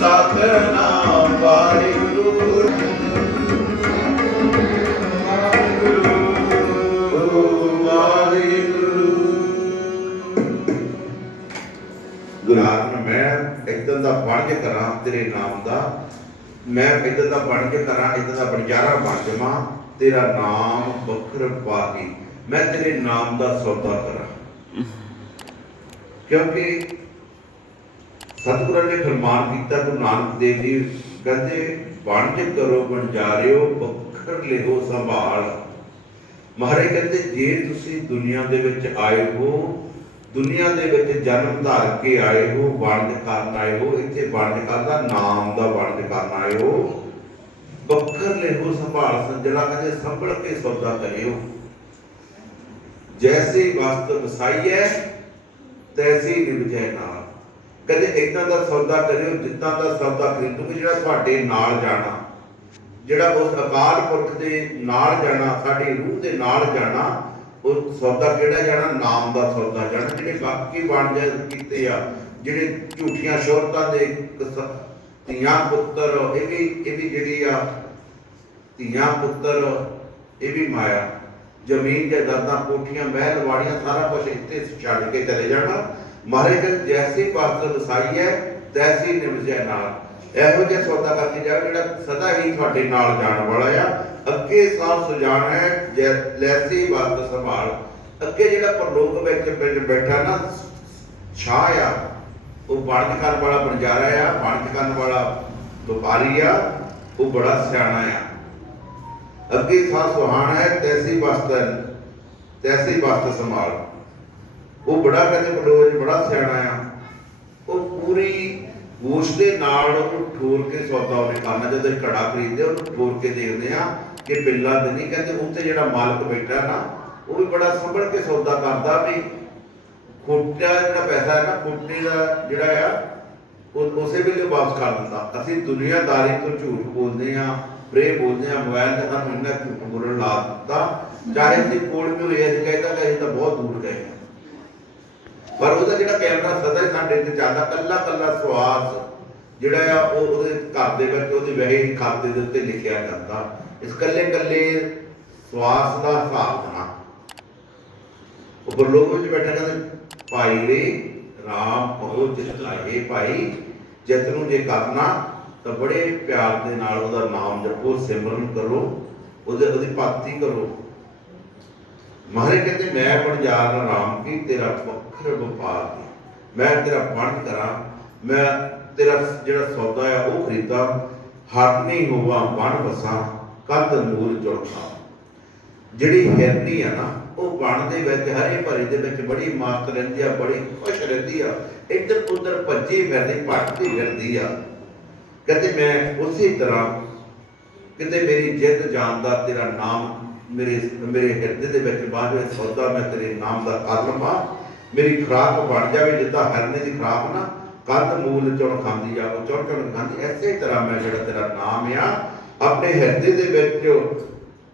ਸਤਿਨਾਮ ਵਾਹਿਗੁਰੂ ਗੁਰਾਂ ਮੈਂ ਇਦਾਂ ਦਾ ਬਣ ਕੇ ਕਰਾਂ ਤੇਰੇ ਨਾਮ ਦਾ, ਮੈਂ ਇਦਾਂ ਦਾ ਬਣ ਕੇ ਕਰਾਂ, ਇਦਾਂ ਦਾ ਬਣਜਾਰਾ ਬਣ ਜਾਵਾਂ, ਤੇਰਾ ਨਾਮ ਬਖਰ ਪਾ ਕੇ ਮੈਂ ਤੇਰੇ ਨਾਮ ਦਾ ਸੌਦਾ ਕਰਾਂ। ਕਿਉਂਕਿ ਸਤਿਗੁਰਾਂ ਨੇ ਫਰਮਾਨ ਕੀਤਾ, ਗੁਰੂ ਨਾਨਕ ਦੇਵ ਜੀ ਕਹਿੰਦੇ ਬਣ ਕੇ ਕਰੋ ਬਣਜਾਰਿਓ ਬਖਰ ਲਿਓ ਸੰਭਾਲ। ਮਹਾਰਾਜ ਕਹਿੰਦੇ ਜੇ ਤੁਸੀਂ ਦੁਨੀਆ ਦੇ ਵਿੱਚ ਆਏ ਹੋ, ਦੁਨੀਆ ਦੇ ਵਿੱਚ ਜਨਮ ਧਾਰ ਕੇ ਆਏ ਹੋ, ਵੰਡ ਕਰਨ ਆਏ ਹੋ, ਇੱਥੇ ਵੰਡ ਕਰਦਾ ਨਾਮ ਦਾ ਵੰਡ ਕਰਨ ਆਏ ਹੋ, ਬਖਰ ਲਿਓ ਸੰਭਾਲ। ਸੱਜਣਾ ਕਹਿੰਦੇ ਸੰਭਲ ਕੇ ਸੌਦਾ ਕਰਿਓ। ਜੈਸੀ ਵਸਤ ਵਸਾਈਐ ਤੈਸੀ ਨਿਭਜੈ ਨਾਲ। ਕਹਿੰਦੇ ਇਦਾਂ ਦਾ ਸੌਦਾ ਕਰਿਓ ਜਿੱਦਾਂ ਦਾ ਸੌਦਾ ਖਰੀਦੋਗੇ ਜਿਹੜਾ ਤੁਹਾਡੇ ਨਾਲ ਜਾਣਾ, ਜਿਹੜਾ ਉਸ ਅਕਾਲ ਪੁਰਖ ਦੇ ਨਾਲ ਜਾਣਾ, ਸਾਡੀ ਰੂਹ ਦੇ ਨਾਲ ਜਾਣਾ। ਉਹ ਸੌਦਾ ਕਿਹੜਾ ਜਾਣਾ? ਨਾਮ ਦਾ ਸੌਦਾ ਜਾਣਾ। ਜਿਹੜੇ ਬਾਕੀ ਵਣਜ ਕੀਤੇ ਆ, ਜਿਹੜੇ ਝੂਠੀਆਂ ਸ਼ੋਹਰਤਾਂ ਦੇ ਧੀਆਂ ਪੁੱਤਰ, ਇਹ ਵੀ ਜਿਹੜੀ ਆ ਧੀਆਂ ਪੁੱਤਰ, ਇਹ ਵੀ ਮਾਇਆ। ਜ਼ਮੀਨ ਜਾਇਦਾਦਾਂ, ਕੋਠੀਆਂ, ਮਹਿਲ, ਵਾੜੀਆਂ, ਸਾਰਾ ਕੁਝ ਇੱਥੇ ਛੱਡ ਕੇ ਚਲੇ ਜਾਣਾ। ਮਹਾਰਾਜ ਜੈਸੀ ਵਸਤ ਵਸਾਈ ਹੈ ਤੈਸੀ ਨਿਭਜੈ ਨਾਲ। ਇਹੋ ਜਿਹਾ ਸੌਦਾ ਕਰਕੇ ਜਾਓ ਜਿਹੜਾ ਸਦਾ ਹੀ ਤੁਹਾਡੇ ਨਾਲ ਜਾਣ ਵਾਲਾ ਆ। ਅੱਗੇ ਸਾਹ ਸੁਜਾਨ ਹੈ ਲੈਸੀ ਵਸਤ ਸੰਭਾਲ। ਅੱਗੇ ਜਿਹੜਾ ਪਰਲੋਕ ਵਿੱਚ ਬੈਠਾ ਨਾ ਛਾਹ ਆ, ਉਹ ਵਣਜ ਕਰਨ ਵਾਲਾ ਬਣਜਾਰਾ ਆ, ਵਣਜ ਕਰਨ ਵਾਲਾ ਵਪਾਰੀ ਆ, ਉਹ ਬੜਾ ਸਿਆਣਾ ਆ। ਅੱਗੇ ਸਾਹ ਸੁਹਾਨ ਹੈ ਤੈਸੀ ਵਸਤ ਸੰਭਾਲ। ਉਹ ਬੜਾ ਕਹਿੰਦੇ ਪਰਲੋਕ ਬੜਾ ਸਿਆਣਾ ਆ। ਉਹ ਪੂਰੀ ਹੋਸ਼ ਦੇ ਨਾਲ ਉਹਨੂੰ ਠੋਰ ਕੇ ਸੌਦਾ ਉਹਨੇ ਕਰਨਾ। ਜਦੋਂ ਅਸੀਂ ਘੜਾ ਖਰੀਦਦੇ ਉਹਨੂੰ ਠੋਰ ਕੇ ਦੇਖਦੇ ਆ ਕਿ ਬਿੱਲਾ ਤੇ ਨਹੀਂ। ਕਹਿੰਦੇ ਉੱਥੇ ਜਿਹੜਾ ਮਾਲਕ ਬੈਠਾ ਨਾ, ਉਹ ਵੀ ਬੜਾ ਸੰਭਲ ਕੇ ਸੌਦਾ ਕਰਦਾ ਵੀ ਖੋਟਾ ਜਿਹੜਾ ਪੈਸਾ ਹੈ ਨਾ, ਖੋਟੇ ਦਾ ਜਿਹੜਾ ਆ ਉਹ ਉਸੇ ਵੇਲੇ ਵਾਪਸ ਕਰ ਦਿੰਦਾ। ਅਸੀਂ ਦੁਨੀਆਦਾਰੀ ਤੋਂ ਝੂਠ ਬੋਲਦੇ ਆ, ਬਰੇ ਬੋਲਦੇ ਆ, ਮੋਬਾਈਲ ਤੇ ਸਾਨੂੰ ਇੰਨਾ ਝੂਠ ਬੋਲਣ ਲਾ ਦਿੱਤਾ। ਚਾਹੇ ਅਸੀਂ ਕੋਲ ਵੀ ਹੋਏ, ਅਸੀਂ ਕਹਿੰਦਾ ਕਿ ਅਸੀਂ ਤਾਂ ਬਹੁਤ ਦੂਰ ਗਏ, ਪਰ ਉਹਦਾ ਜਿਹੜਾ ਕੈਮਰਾ ਸਦਾ ਹੀ ਸਾਡੇ ਤੇ ਚੱਲਦਾ। ਕੱਲਾ ਕੱਲਾ ਸਵਾਸ ਜਿਹੜਾ ਆ ਉਹ ਉਹਦੇ ਘਰ ਦੇ ਵਿੱਚ ਉਹਦੀ ਵਹੀ ਖਾਤੇ ਦੇ ਉੱਤੇ ਲਿਖਿਆ ਜਾਂਦਾ। ਇਸ ਕੱਲੇ ਕੱਲੇ ਸਵਾਸ ਦਾ ਹਿਸਾਬ ਦੇਣਾ। ਉਹ ਲੋਕ ਵਿੱਚ ਬੈਠਾ ਕਹਿੰਦੇ ਭਾਈ ਰੇ ਰਾਮ ਕਹੋ ਜਿਤ ਲਾਏ। ਭਾਈ ਜਿਤ ਨੂੰ ਜੇ ਕਰਨਾ ਤਾਂ ਬੜੇ ਪਿਆਰ ਦੇ ਨਾਲ ਉਹਦਾ ਨਾਮ ਜਪੋ, ਸਿਮਰਨ ਕਰੋ, ਉਹਦੀ ਭਗਤੀ ਕਰੋ। ਮਹਾਰਾਜ ਕਹਿੰਦੇ ਮੈਂ ਬਣਜਾਰ ਰਾਮ ਕੀ ਤੇਰਾ ਬਖਰ ਵਪਾਰ ਦੀ, ਮੈਂ ਤੇਰਾ ਵੰਡ ਕਰਾਂ, ਮੈਂ ਤੇਰਾ ਜਿਹੜਾ ਸੌਦਾ ਆ ਉਹ ਖਰੀਦਾਂ। ਹਰਨੀ ਹੋਵਾਂ ਬਣ ਵਸਾਂ ਕੰਧ ਮੂਲ ਚੁਰਖਾ। ਜਿਹੜੀ ਹਿਰਨੀ ਆ ਨਾ, ਉਹ ਬਣ ਦੇ ਵਿੱਚ ਹਰੇ ਭਰੇ ਦੇ ਵਿੱਚ ਬੜੀ ਮਸਤ ਰਹਿੰਦੀ ਆ, ਬੜੀ ਖੁਸ਼ ਰਹਿੰਦੀ ਆ, ਇੱਧਰ ਉੱਧਰ ਭੱਜੀ ਫਿਰਦੀ, ਭਟਕਦੀ ਫਿਰਦੀ ਆ। ਕਹਿੰਦੇ ਮੈਂ ਉਸੇ ਤਰ੍ਹਾਂ ਕਿਤੇ ਮੇਰੀ ਜਿੱਦ ਜਾਨ ਦਾ ਤੇਰਾ ਨਾਮ ਮੇਰੇ ਹਿਰਦੇ ਦੇ ਵਿੱਚ ਬਾਅਦ ਵਿੱਚ ਸੌਦਾ ਮੈਂ ਤੇਰੇ ਨਾਮ ਦਾ ਕਰ ਲਵਾਂ। ਮੇਰੀ ਖੁਰਾਕ ਬਣ ਜਾਵੇ ਜਿੱਦਾਂ ਹਰਨੇ ਦੀ ਖੁਰਾਕ ਨਾ ਕੰਧ ਮੂਲ ਚੁਣ ਖਾਂਦੀ ਆ, ਉਹ ਚੁਣ ਚੁਣ ਖਾਂਦੀ। ਐਸੇ ਤਰ੍ਹਾਂ ਮੈਂ ਜਿਹੜਾ ਤੇਰਾ ਨਾਮ ਆ ਆਪਣੇ ਹਿਰਦੇ ਦੇ ਵਿੱਚ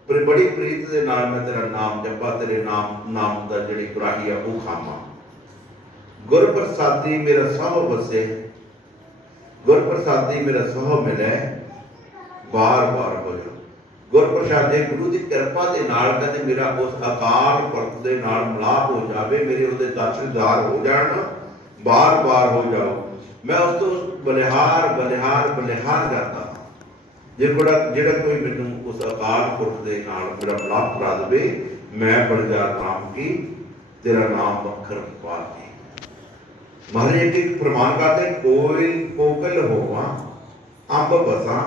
ਬੜੀ ਪ੍ਰੀਤ ਦੇ ਨਾਲ ਮੈਂ ਤੇਰਾ ਨਾਮ ਜਪਾ, ਤੇਰੇ ਨਾਮ ਦਾ ਜਿਹੜੀ ਗੁਰਾਹੀ ਆ ਉਹ ਖਾਵਾਂ। ਗੁਰ ਪ੍ਰਸਾਦੀ ਮੇਰਾ ਸਭ ਵਸੇ, ਗੁਰ ਪ੍ਰਸਾਦੀ ਮੇਰਾ ਸਭ ਮਿਲੇ ਬਾਰ ਬਾਰ ਹੋ ਜਾ। ਗੁਰ ਪ੍ਰਸਾਦੇ ਗੁਰੂ ਦੀ ਕਿਰਪਾ ਦੇ ਨਾਲ ਕਹਿੰਦੇ ਮੇਰਾ ਉਸ ਅਕਾਲ ਪੁਰਖ ਦੇ ਨਾਲ ਮਿਲਾਪ ਹੋ ਜਾਵੇ, ਮੇਰੇ ਉਹਦੇ ਦਰਸ਼ਨਦਾਰ ਹੋ ਜਾਣ, ਬਾਰ ਬਾਰ ਹੋ ਜਾਓ। ਮੈਂ ਉਸ ਤੋਂ ਬਲਿਹਾਰ ਬਲਿਹਾਰ ਬਲਿਹਾਰ ਕਰਦਾ। ਜਿਹੜਾ ਕੋਈ ਮੈਨੂੰ ਉਸ ਅਕਾਲ ਪੁਰਖ ਦੇ ਨਾਲ ਮੇਰਾ ਮਿਲਾਪ ਕਰਾ ਦੇਵੇ, ਮੈਂ ਬਣਜਾਰ ਰਾਮ ਕੀ ਤੇਰਾ ਨਾਮ ਬਖਰ ਪਾ ਦੇ। ਮਹਾਰਾਜ ਜੀ ਪ੍ਰਮਾਣ ਕਰਦੇ ਕੋਕਲ ਹੋਵਾਂ ਅੰਬ ਬਸਾਂ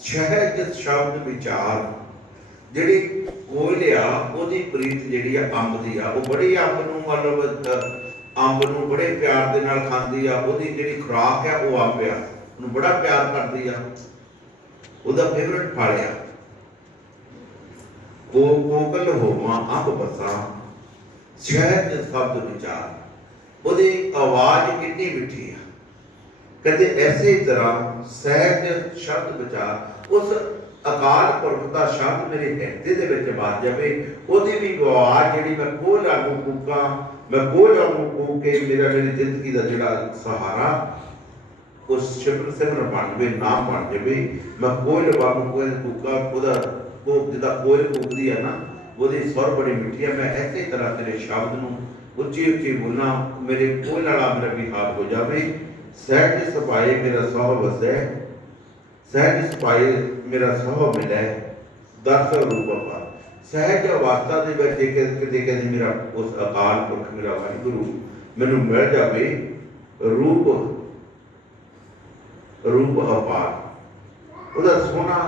ਸਹਿਜ ਸ਼ਬਦ ਵਿਚਾਰ। ਜਿਹੜੀ ਕੋਇਲ ਆ ਉਹਦੀ ਪ੍ਰੀਤ ਜਿਹੜੀ ਆ ਅੰਬ ਦੀ ਆ, ਉਹ ਬੜੀ ਅੰਬ ਨੂੰ ਮਤਲਬ ਅੰਬ ਨੂੰ ਬੜੇ ਪਿਆਰ ਦੇ ਨਾਲ ਖਾਂਦੀ ਆ। ਉਹਦੀ ਜਿਹੜੀ ਖੁਰਾਕ ਆ ਉਹ ਅੰਬ ਆ, ਉਹਨੂੰ ਬੜਾ ਪਿਆਰ ਕਰਦੀ ਆ, ਉਹਦਾ ਫੇਵਰਟ ਫਲ ਆ। ਕੋਕਲ ਹੋਵਾਂ ਅੰਬ ਬਸਾਂ ਸਹਿਜ ਸ਼ਬਦ ਵਿਚਾਰ। ਉਹਦੀ ਆਵਾਜ਼ ਕਿੰਨੀ ਮਿੱਠੀ ਆ। ਕਹਿੰਦੇ ਐਸੇ ਤਰ੍ਹਾਂ ਸਹਿਜ ਸ਼ਬਦ ਵਿਚਾਰ। ਉਸ ਅਕਾਲ ਪੁਰਖ ਦਾ ਸ਼ਬਦ ਮੇਰੇ ਹਿਰਦੇ ਦੇ ਵਿੱਚ ਵੱਜ ਜਾਵੇ, ਉਹਦੀ ਵੀ ਆਵਾਜ਼ ਜਿਹੜੀ ਮੈਂ ਕੋਲ ਲਾਗੂ ਕੂਕਾਂ, ਮੈਂ ਕੋਲ ਲਾਗੂ ਕੂਕ ਕੇ ਮੇਰੀ ਜ਼ਿੰਦਗੀ ਦਾ ਜਿਹੜਾ ਸਹਾਰਾ ਉਸ ਸ਼ਬਦ ਸਿਮਰਨ ਬਣ ਜਾਵੇ, ਨਾਮ ਬਣ ਜਾਵੇ। ਮੈਂ ਕੋਇਲ ਵਾਂਗੂ ਕੋਇਲ ਕੂਕਾਂ, ਉਹਦਾ ਕੋਕ ਜਿੱਦਾਂ ਕੋਇਲ ਕੂਕਦੀ ਆ ਨਾ, ਉਹਦੀ ਸਵਰ ਬੜੀ ਮਿੱਠੀ ਆ। ਮੈਂ ਇਸੇ ਤਰ੍ਹਾਂ ਤੇਰੇ ਸ਼ਬਦ ਨੂੰ ਉੱਚੀ ਉੱਚੀ ਬੋਲਾਂ, ਮੇਰੇ ਕੋਇਲ ਵਾਲਾ ਮੇਰਾ ਵੀ ਹਾਲ ਹੋ ਜਾਵੇ। ਸਹਿਜ ਸੁਭਾਏ ਮੇਰਾ ਸਹੁ ਵਸੈ, ਸਹਿਜ ਸੁਭਾਏ ਮੇਰਾ ਸਹੁ ਮਿਲੈ, ਦਰਸ ਰੂਪ ਅਪਾਰ। ਸਹਿਜ ਅਵਸਥਾ ਦੇ ਵਿੱਚ ਕਿਤੇ ਕਹਿੰਦੇ ਮੇਰਾ ਉਸ ਅਕਾਲ ਪੁਰਖ ਮੇਰਾ ਵਾਹਿਗੁਰੂ ਮੈਨੂੰ ਮਿਲ ਜਾਵੇ, ਰੂਪ ਅਪਾਰ। ਉਹਦਾ ਸੋਹਣਾ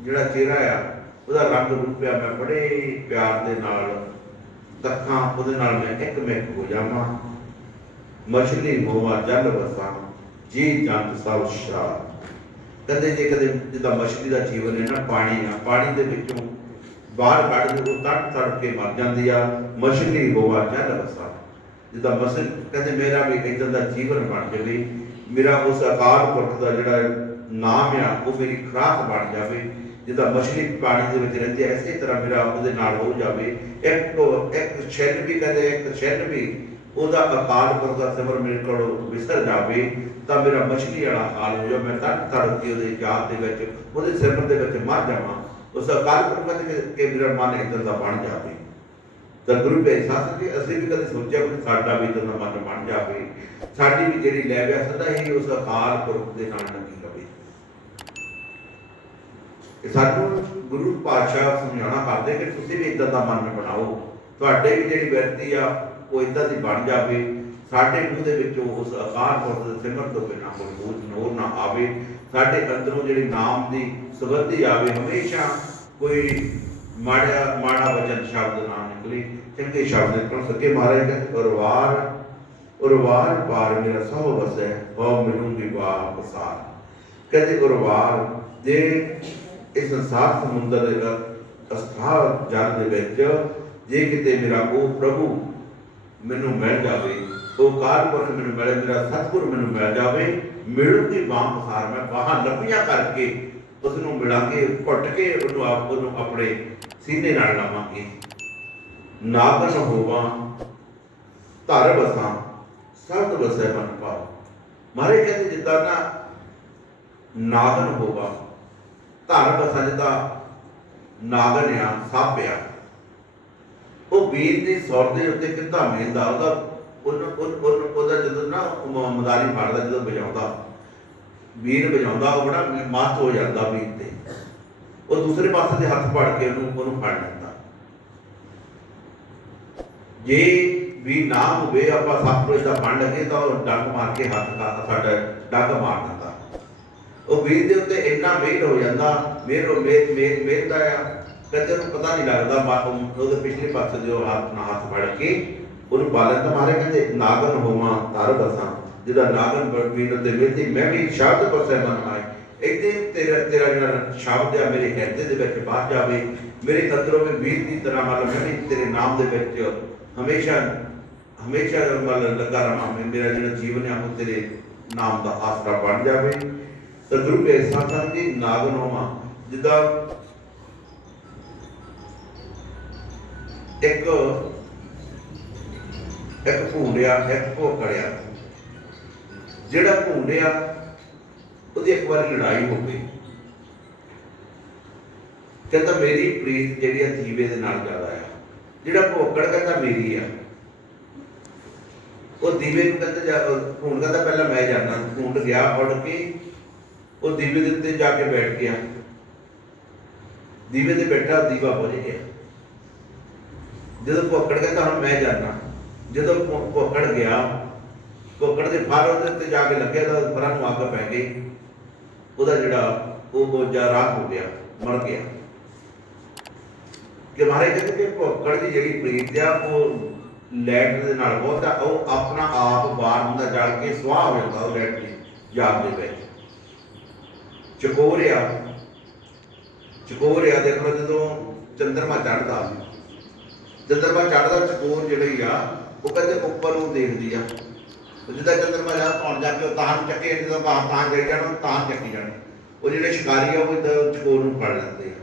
ਜਿਹੜਾ ਚਿਹਰਾ ਆ, ਉਹਦਾ ਰੰਗ ਰੂਪ ਆ, ਮੈਂ ਬੜੇ ਪਿਆਰ ਦੇ ਨਾਲ ਤੱਕਾਂ ਉਹਦੇ ਨਾਲ ਮੈਂ ਇੱਕ ਮਿੱਕ ਹੋ ਜਾਵਾਂ। ਮਛਲੀ ਹੋਵਾ ਜਲ ਵਸਾਂ, ਜੀ ਜੰਤ ਸਭ ਸ਼ਰਾਬ। ਕਦੇ ਜੇ ਕਦੇ ਜਿੱਦਾਂ ਮਛਲੀ ਦਾ ਜੀਵਨ ਹੈ ਨਾ, ਪਾਣੀ ਆ, ਪਾਣੀ ਦੇ ਵਿੱਚੋਂ ਬਾਹਰ ਕੱਢ ਕੇ ਉਹ ਤੜ ਕੇ ਮਰ ਜਾਂਦੀ ਆ। ਮਛਲੀ ਹੋਵਾ ਜਲ ਵਸਾਂ, ਜਿੱਦਾਂ ਮਛਲੀ ਕਹਿੰਦੇ ਮੇਰਾ ਵੀ ਇੱਦਾਂ ਦਾ ਜੀਵਨ ਬਣ ਜਾਵੇ, ਮੇਰਾ ਉਸ ਅਕਾਲ ਪੁਰਖ ਦਾ ਜਿਹੜਾ ਨਾਮ ਆ ਉਹ ਮੇਰੀ ਖੁਰਾਕ ਬਣ ਜਾਵੇ। ਜਿੱਦਾਂ ਮਛਲੀ ਪਾਣੀ ਦੇ ਵਿੱਚ ਰਹਿੰਦੀ ਹੈ, ਇਸੇ ਤਰ੍ਹਾਂ ਮੇਰਾ ਉਹਦੇ ਨਾਲ ਹੋ ਜਾਵੇ। ਇੱਕ ਛਿੱਲ ਵੀ ਕਹਿੰਦੇ, ਇੱਕ ਛਿੱਲ ਵੀ ਉਹਦਾ ਅਕਾਲ ਪੁਰਖ ਦਾ ਸਿਮਰ ਮੇਰੇ ਕੋਲੋਂ ਵਿਸਰ ਜਾਵੇ ਤਾਂ ਮੇਰਾ ਮਛਲੀ ਵਾਲਾ ਹਾਲ ਹੋ ਜਾਵੇ। ਮੈਂ ਤੜ ਕੇ ਉਹਦੇ ਯਾਦ ਦੇ ਵਿੱਚ, ਉਹਦੇ ਸਿਮਰਨ ਦੇ ਵਿੱਚ ਮਰ ਜਾਵਾਂ। ਉਸ ਅਕਾਲ ਪੁਰਖ ਦੇ ਮੇਰਾ ਮਨ ਇੱਦਾਂ ਦਾ ਬਣ ਜਾਵੇ। ਤਾਂ ਗੁਰੂ ਪਿਆਰੇ ਸਾਧ ਜੀ, ਅਸੀਂ ਵੀ ਕਦੇ ਸੋਚਿਆ ਕਿ ਸਾਡਾ ਵੀ ਇੱਦਾਂ ਦਾ ਮਨ ਬਣ ਜਾਵੇ, ਸਾਡੀ ਵੀ ਜਿਹੜੀ ਲੈ ਗਿਆ ਸਦਾ ਹੀ ਉਸ ਅਕਾਲ ਪੁਰਖ ਦੇ ਨਾਲ ਲੱਗੀ ਰਵੇ। ਸਾਨੂੰ ਗੁਰੂ ਪਾਤਸ਼ਾਹ ਸਮਝਾਉਣਾ ਕਰਦੇ ਕਿ ਤੁਸੀਂ ਵੀ ਇੱਦਾਂ ਦਾ ਮਨ ਬਣਾਓ, ਤੁਹਾਡੇ ਵੀ ਜਿਹੜੀ ਵਿਅਕਤੀ ਆ ਉਹ ਇੱਦਾਂ ਦੀ ਬਣ ਜਾਵੇ। ਸਾਡੇ ਮੂੰਹ ਦੇ ਵਿੱਚੋਂ ਉਸ ਅਕਾਲ ਪੁਰਖ ਦੇ ਸਿਮਰਨ ਤੋਂ ਬਿਨਾਂ ਕੋਈ ਨੋਰ ਨਾ ਆਵੇ। ਸਾਡੇ ਅੰਦਰੋਂ ਜਿਹੜੀ ਨਾਮ ਦੀ ਸੁਗੰਧੀ ਆਵੇ, ਹਮੇਸ਼ਾ ਕੋਈ ਮਾੜਾ ਵਚਨ ਸ਼ਬਦ ਨਾ ਨਿਕਲੇ, ਚੰਗੇ ਸ਼ਬਦ ਨਿਕਲ ਸਕੇ। ਮਹਾਰਾਜ ਕਹਿੰਦੇ ਉਰਵਾਰ ਪਾਰ ਮੇਰਾ ਸਹੁ ਵਸੈ, ਬਹੁ ਮਿਲੂੰਗੀ ਵਾਹ ਪਸਾਰ। ਕਹਿੰਦੇ ਉਰਵਾਰ ਜੇ ਇਸ ਸੰਸਾਰ ਸਮੁੰਦਰ ਦੇ ਅਸਥਾਰ ਜਲ ਦੇ ਵਿੱਚ ਜੇ ਕਿਤੇ ਮੇਰਾ ਉਹ ਪ੍ਰਭੂ ਮੈਨੂੰ ਮਿਲ ਜਾਵੇ, ਉਹ ਅਕਾਲ ਪੁਰਖ ਮੈਨੂੰ ਮਿਲੇ, ਮੇਰਾ ਸਤਿਗੁਰ ਮੈਨੂੰ ਮਿਲ ਜਾਵੇ, ਮਿਲੂੰਗੀ ਬਾਹ ਪਸਾਰ। ਮੈਂ ਬਾਹਾਂ ਲੰਬੀਆਂ ਕਰਕੇ ਉਸ ਨੂੰ ਮਿਲਾਂਗੇ, ਘੁੱਟ ਕੇ ਉਹਨੂੰ ਆਪਣੇ ਸੀਨੇ ਨਾਲ ਲਾਵਾਂਗੇ। ਨਾਗਨ ਹੋਵਾਂ ਧਰ ਵਸਾਂ, ਸਬਦ ਵਸੈ ਮਨ ਭਾਉ। ਮਾਰੇ ਕਹਿੰਦੇ ਜਿੱਦਾਂ ਨਾ ਨਾਗਨ ਹੋਵਾ ਧਰ ਵਸਾਂ, ਜਿੱਦਾਂ ਨਾਗਨ ਆ, ਸੱਪ ਆ, ਉਹ ਬੀਨ ਦੀ ਸੁਰ ਦੇ ਉੱਤੇ ਕਿੱਦਾਂ ਮਿਲਦਾ, ਉਹਦਾ ਜਦੋਂ ਨਾ ਮਦਾਰੀ ਫੜਦਾ, ਜਦੋਂ ਵਜਾਉਂਦਾ ਬੀਨ ਵਜਾਉਂਦਾ, ਉਹ ਬੜਾ ਮਸਤ ਹੋ ਜਾਂਦਾ ਬੀਨ ਤੇ। ਉਹ ਦੂਸਰੇ ਪਾਸੇ ਦੇ ਹੱਥ ਫੜ ਕੇ ਉਹਨੂੰ ਫੜ ਲੈਂਦਾ। ਜੇ ਵੀ ਨਾ ਹੋਵੇ, ਆਪਾਂ ਸੱਪ ਨੂੰ ਏਦਾਂ ਫੜ ਲਗੇ ਤਾਂ ਉਹ ਡੰਗ ਮਾਰ ਕੇ ਸਾਡਾ ਡੰਗ ਮਾਰ ਦਿੰਦਾ। ਉਹ ਬੀਨ ਦੇ ਉੱਤੇ ਇੰਨਾ ਮੇਲ ਹੋ ਜਾਂਦਾ, ਮੇਲਦਾ ਆ, ਕਦੇ ਉਹਨੂੰ ਪਤਾ ਨਹੀਂ ਲੱਗਦਾ। ਉਹਦੇ ਪਿਛਲੇ ਪਾਸੇ ਦੇ ਉਹ ਹੱਥ ਨਾਲ ਹੱਥ ਫੜ ਕੇ ਉਹਨੂੰ ਪਾ ਲੈਂਦਾ। ਮਾਰੇ ਕਹਿੰਦੇ ਨਾਗਨ ਹੋਵਾਂ ਧਰ ਵਸਾਂ, ਜਿਹਦਾ ਨਾਗਨ ਬੀਨ ਦੇ ਮਿਲਦੀ, ਮੈਂ ਵੀ ਸ਼ਬਦ ਵਸੈ ਮਨ ਆਏ। ਇੱਥੇ ਤੇਰਾ ਜਿਹੜਾ ਸ਼ਬਦ ਆ ਮੇਰੇ ਹਿਰਦੇ ਦੇ ਵਿੱਚ ਵੱਜ ਜਾਵੇ, ਮੇਰੇ ਅੰਦਰੋਂ ਵੀ ਵੀਰ ਦੀ ਤਰ੍ਹਾਂ ਮਤਲਬ ਮੈਂ ਵੀ ਤੇਰੇ ਨਾਮ ਦੇ ਵਿੱਚ ਹਮੇਸ਼ਾ ਮਤਲਬ ਲੱਗਾ ਰਹਾਂ। ਮੇਰਾ ਜਿਹੜਾ ਜੀਵਨ ਆ ਉਹ ਤੇਰੇ ਨਾਮ ਦਾ ਆਸਰਾ ਬਣ ਜਾਵੇ। ਤਾਂ ਗੁਰੂ ਪਿਆਰੇ ਸਾਧ ਜੀ, ਨਾਗਨ ਹੋਵਾਂ ਜਿੱਦਾਂ ਇੱਕ ਭੂੰਡਿਆ, ਇੱਕ ਭੋਕੜਿਆ। ਜਿਹੜਾ ਭੂੰਡਿਆ, ਉਹਦੀ ਇੱਕ ਵਾਰੀ ਲੜਾਈ ਹੋ ਗਈ, ਕਹਿੰਦਾ ਮੇਰੀ ਪ੍ਰੀਤ ਜਿਹੜੀ ਆ ਦੀਵੇ ਦੇ ਨਾਲ ਜ਼ਿਆਦਾ ਆ। ਜਿਹੜਾ ਭੋਕੜ ਕਹਿੰਦਾ ਮੇਰੀ ਆ। ਉਹ ਦੀਵੇ ਨੂੰ ਕਹਿੰਦਾ ਭੂੰਡ ਕਹਿੰਦਾ ਪਹਿਲਾਂ ਮੈਂ ਜਾਣਾ। ਭੂੰਡ ਗਿਆ, ਉੱਡ ਕੇ ਉਹ ਦੀਵੇ ਦੇ ਉੱਤੇ ਜਾ ਕੇ ਬੈਠ ਗਿਆ। ਦੀਵੇ ਤੇ ਬੈਠਾ, ਦੀਵਾ ਬੁਝ ਗਿਆ। ਜਦੋਂ ਭੋਕੜ ਕਹਿੰਦਾ ਹੁਣ ਮੈਂ ਜਾਣਾ, ਜਦੋਂ ਭੋਕੜ ਗਿਆ, ਭੋਕੜ ਦੇ ਫਰ ਉਹਦੇ ਉੱਤੇ ਜਾ ਕੇ ਲੱਗਿਆ ਤਾਂ ਫਰਾਂ ਨੂੰ ਅੱਗ ਪੈ ਗਈ। ਉਹਦਾ ਜਿਹੜਾ ਉਹ ਰਾਖ ਹੋ ਗਿਆ, ਮਰ ਗਿਆ। ਕਿ ਮਹਾਰਾਜ ਕਹਿੰਦੇ ਕਿ ਭੋਕੜ ਦੀ ਜਿਹੜੀ ਪ੍ਰੀਤ ਆ ਉਹ ਲੈਟ ਦੇ ਨਾਲ ਬਹੁਤ ਆ, ਉਹ ਆਪਣਾ ਆਪ ਬਾਹਰ ਹੁੰਦਾ ਜਲ ਕੇ ਸੁਆਹ ਹੋ ਜਾਂਦਾ ਉਹ ਲੈਟ ਦੀ ਜਾਗ ਦੇ ਵਿੱਚ। ਚਕੋਰਿਆ ਦੇਖ ਲਓ, ਜਦੋਂ ਚੰਦਰਮਾ ਚੜ੍ਹਦਾ, ਚਕੋਰ ਜਿਹੜੀ ਆ ਉਹ ਕਹਿੰਦੇ ਉੱਪਰ ਨੂੰ ਦੇਖਦੀ ਆ। ਜਿੱਦਾਂ ਚੰਦਰਮਾ ਜਾ ਪਹੁੰਚ ਜਾ ਕੇ ਉਹ ਤਾਂ ਚੱਕੇ, ਜਦੋਂ ਤਾਂ ਜਾਈ ਜਾਣਾ, ਤਾਂ ਚੱਕੀ ਜਾਣੀ। ਉਹ ਜਿਹੜੇ ਸ਼ਿਕਾਰੀ ਆ ਉਹ ਇੱਦਾਂ ਚਕੋਰ ਨੂੰ ਫੜ ਲੈਂਦੇ ਆ,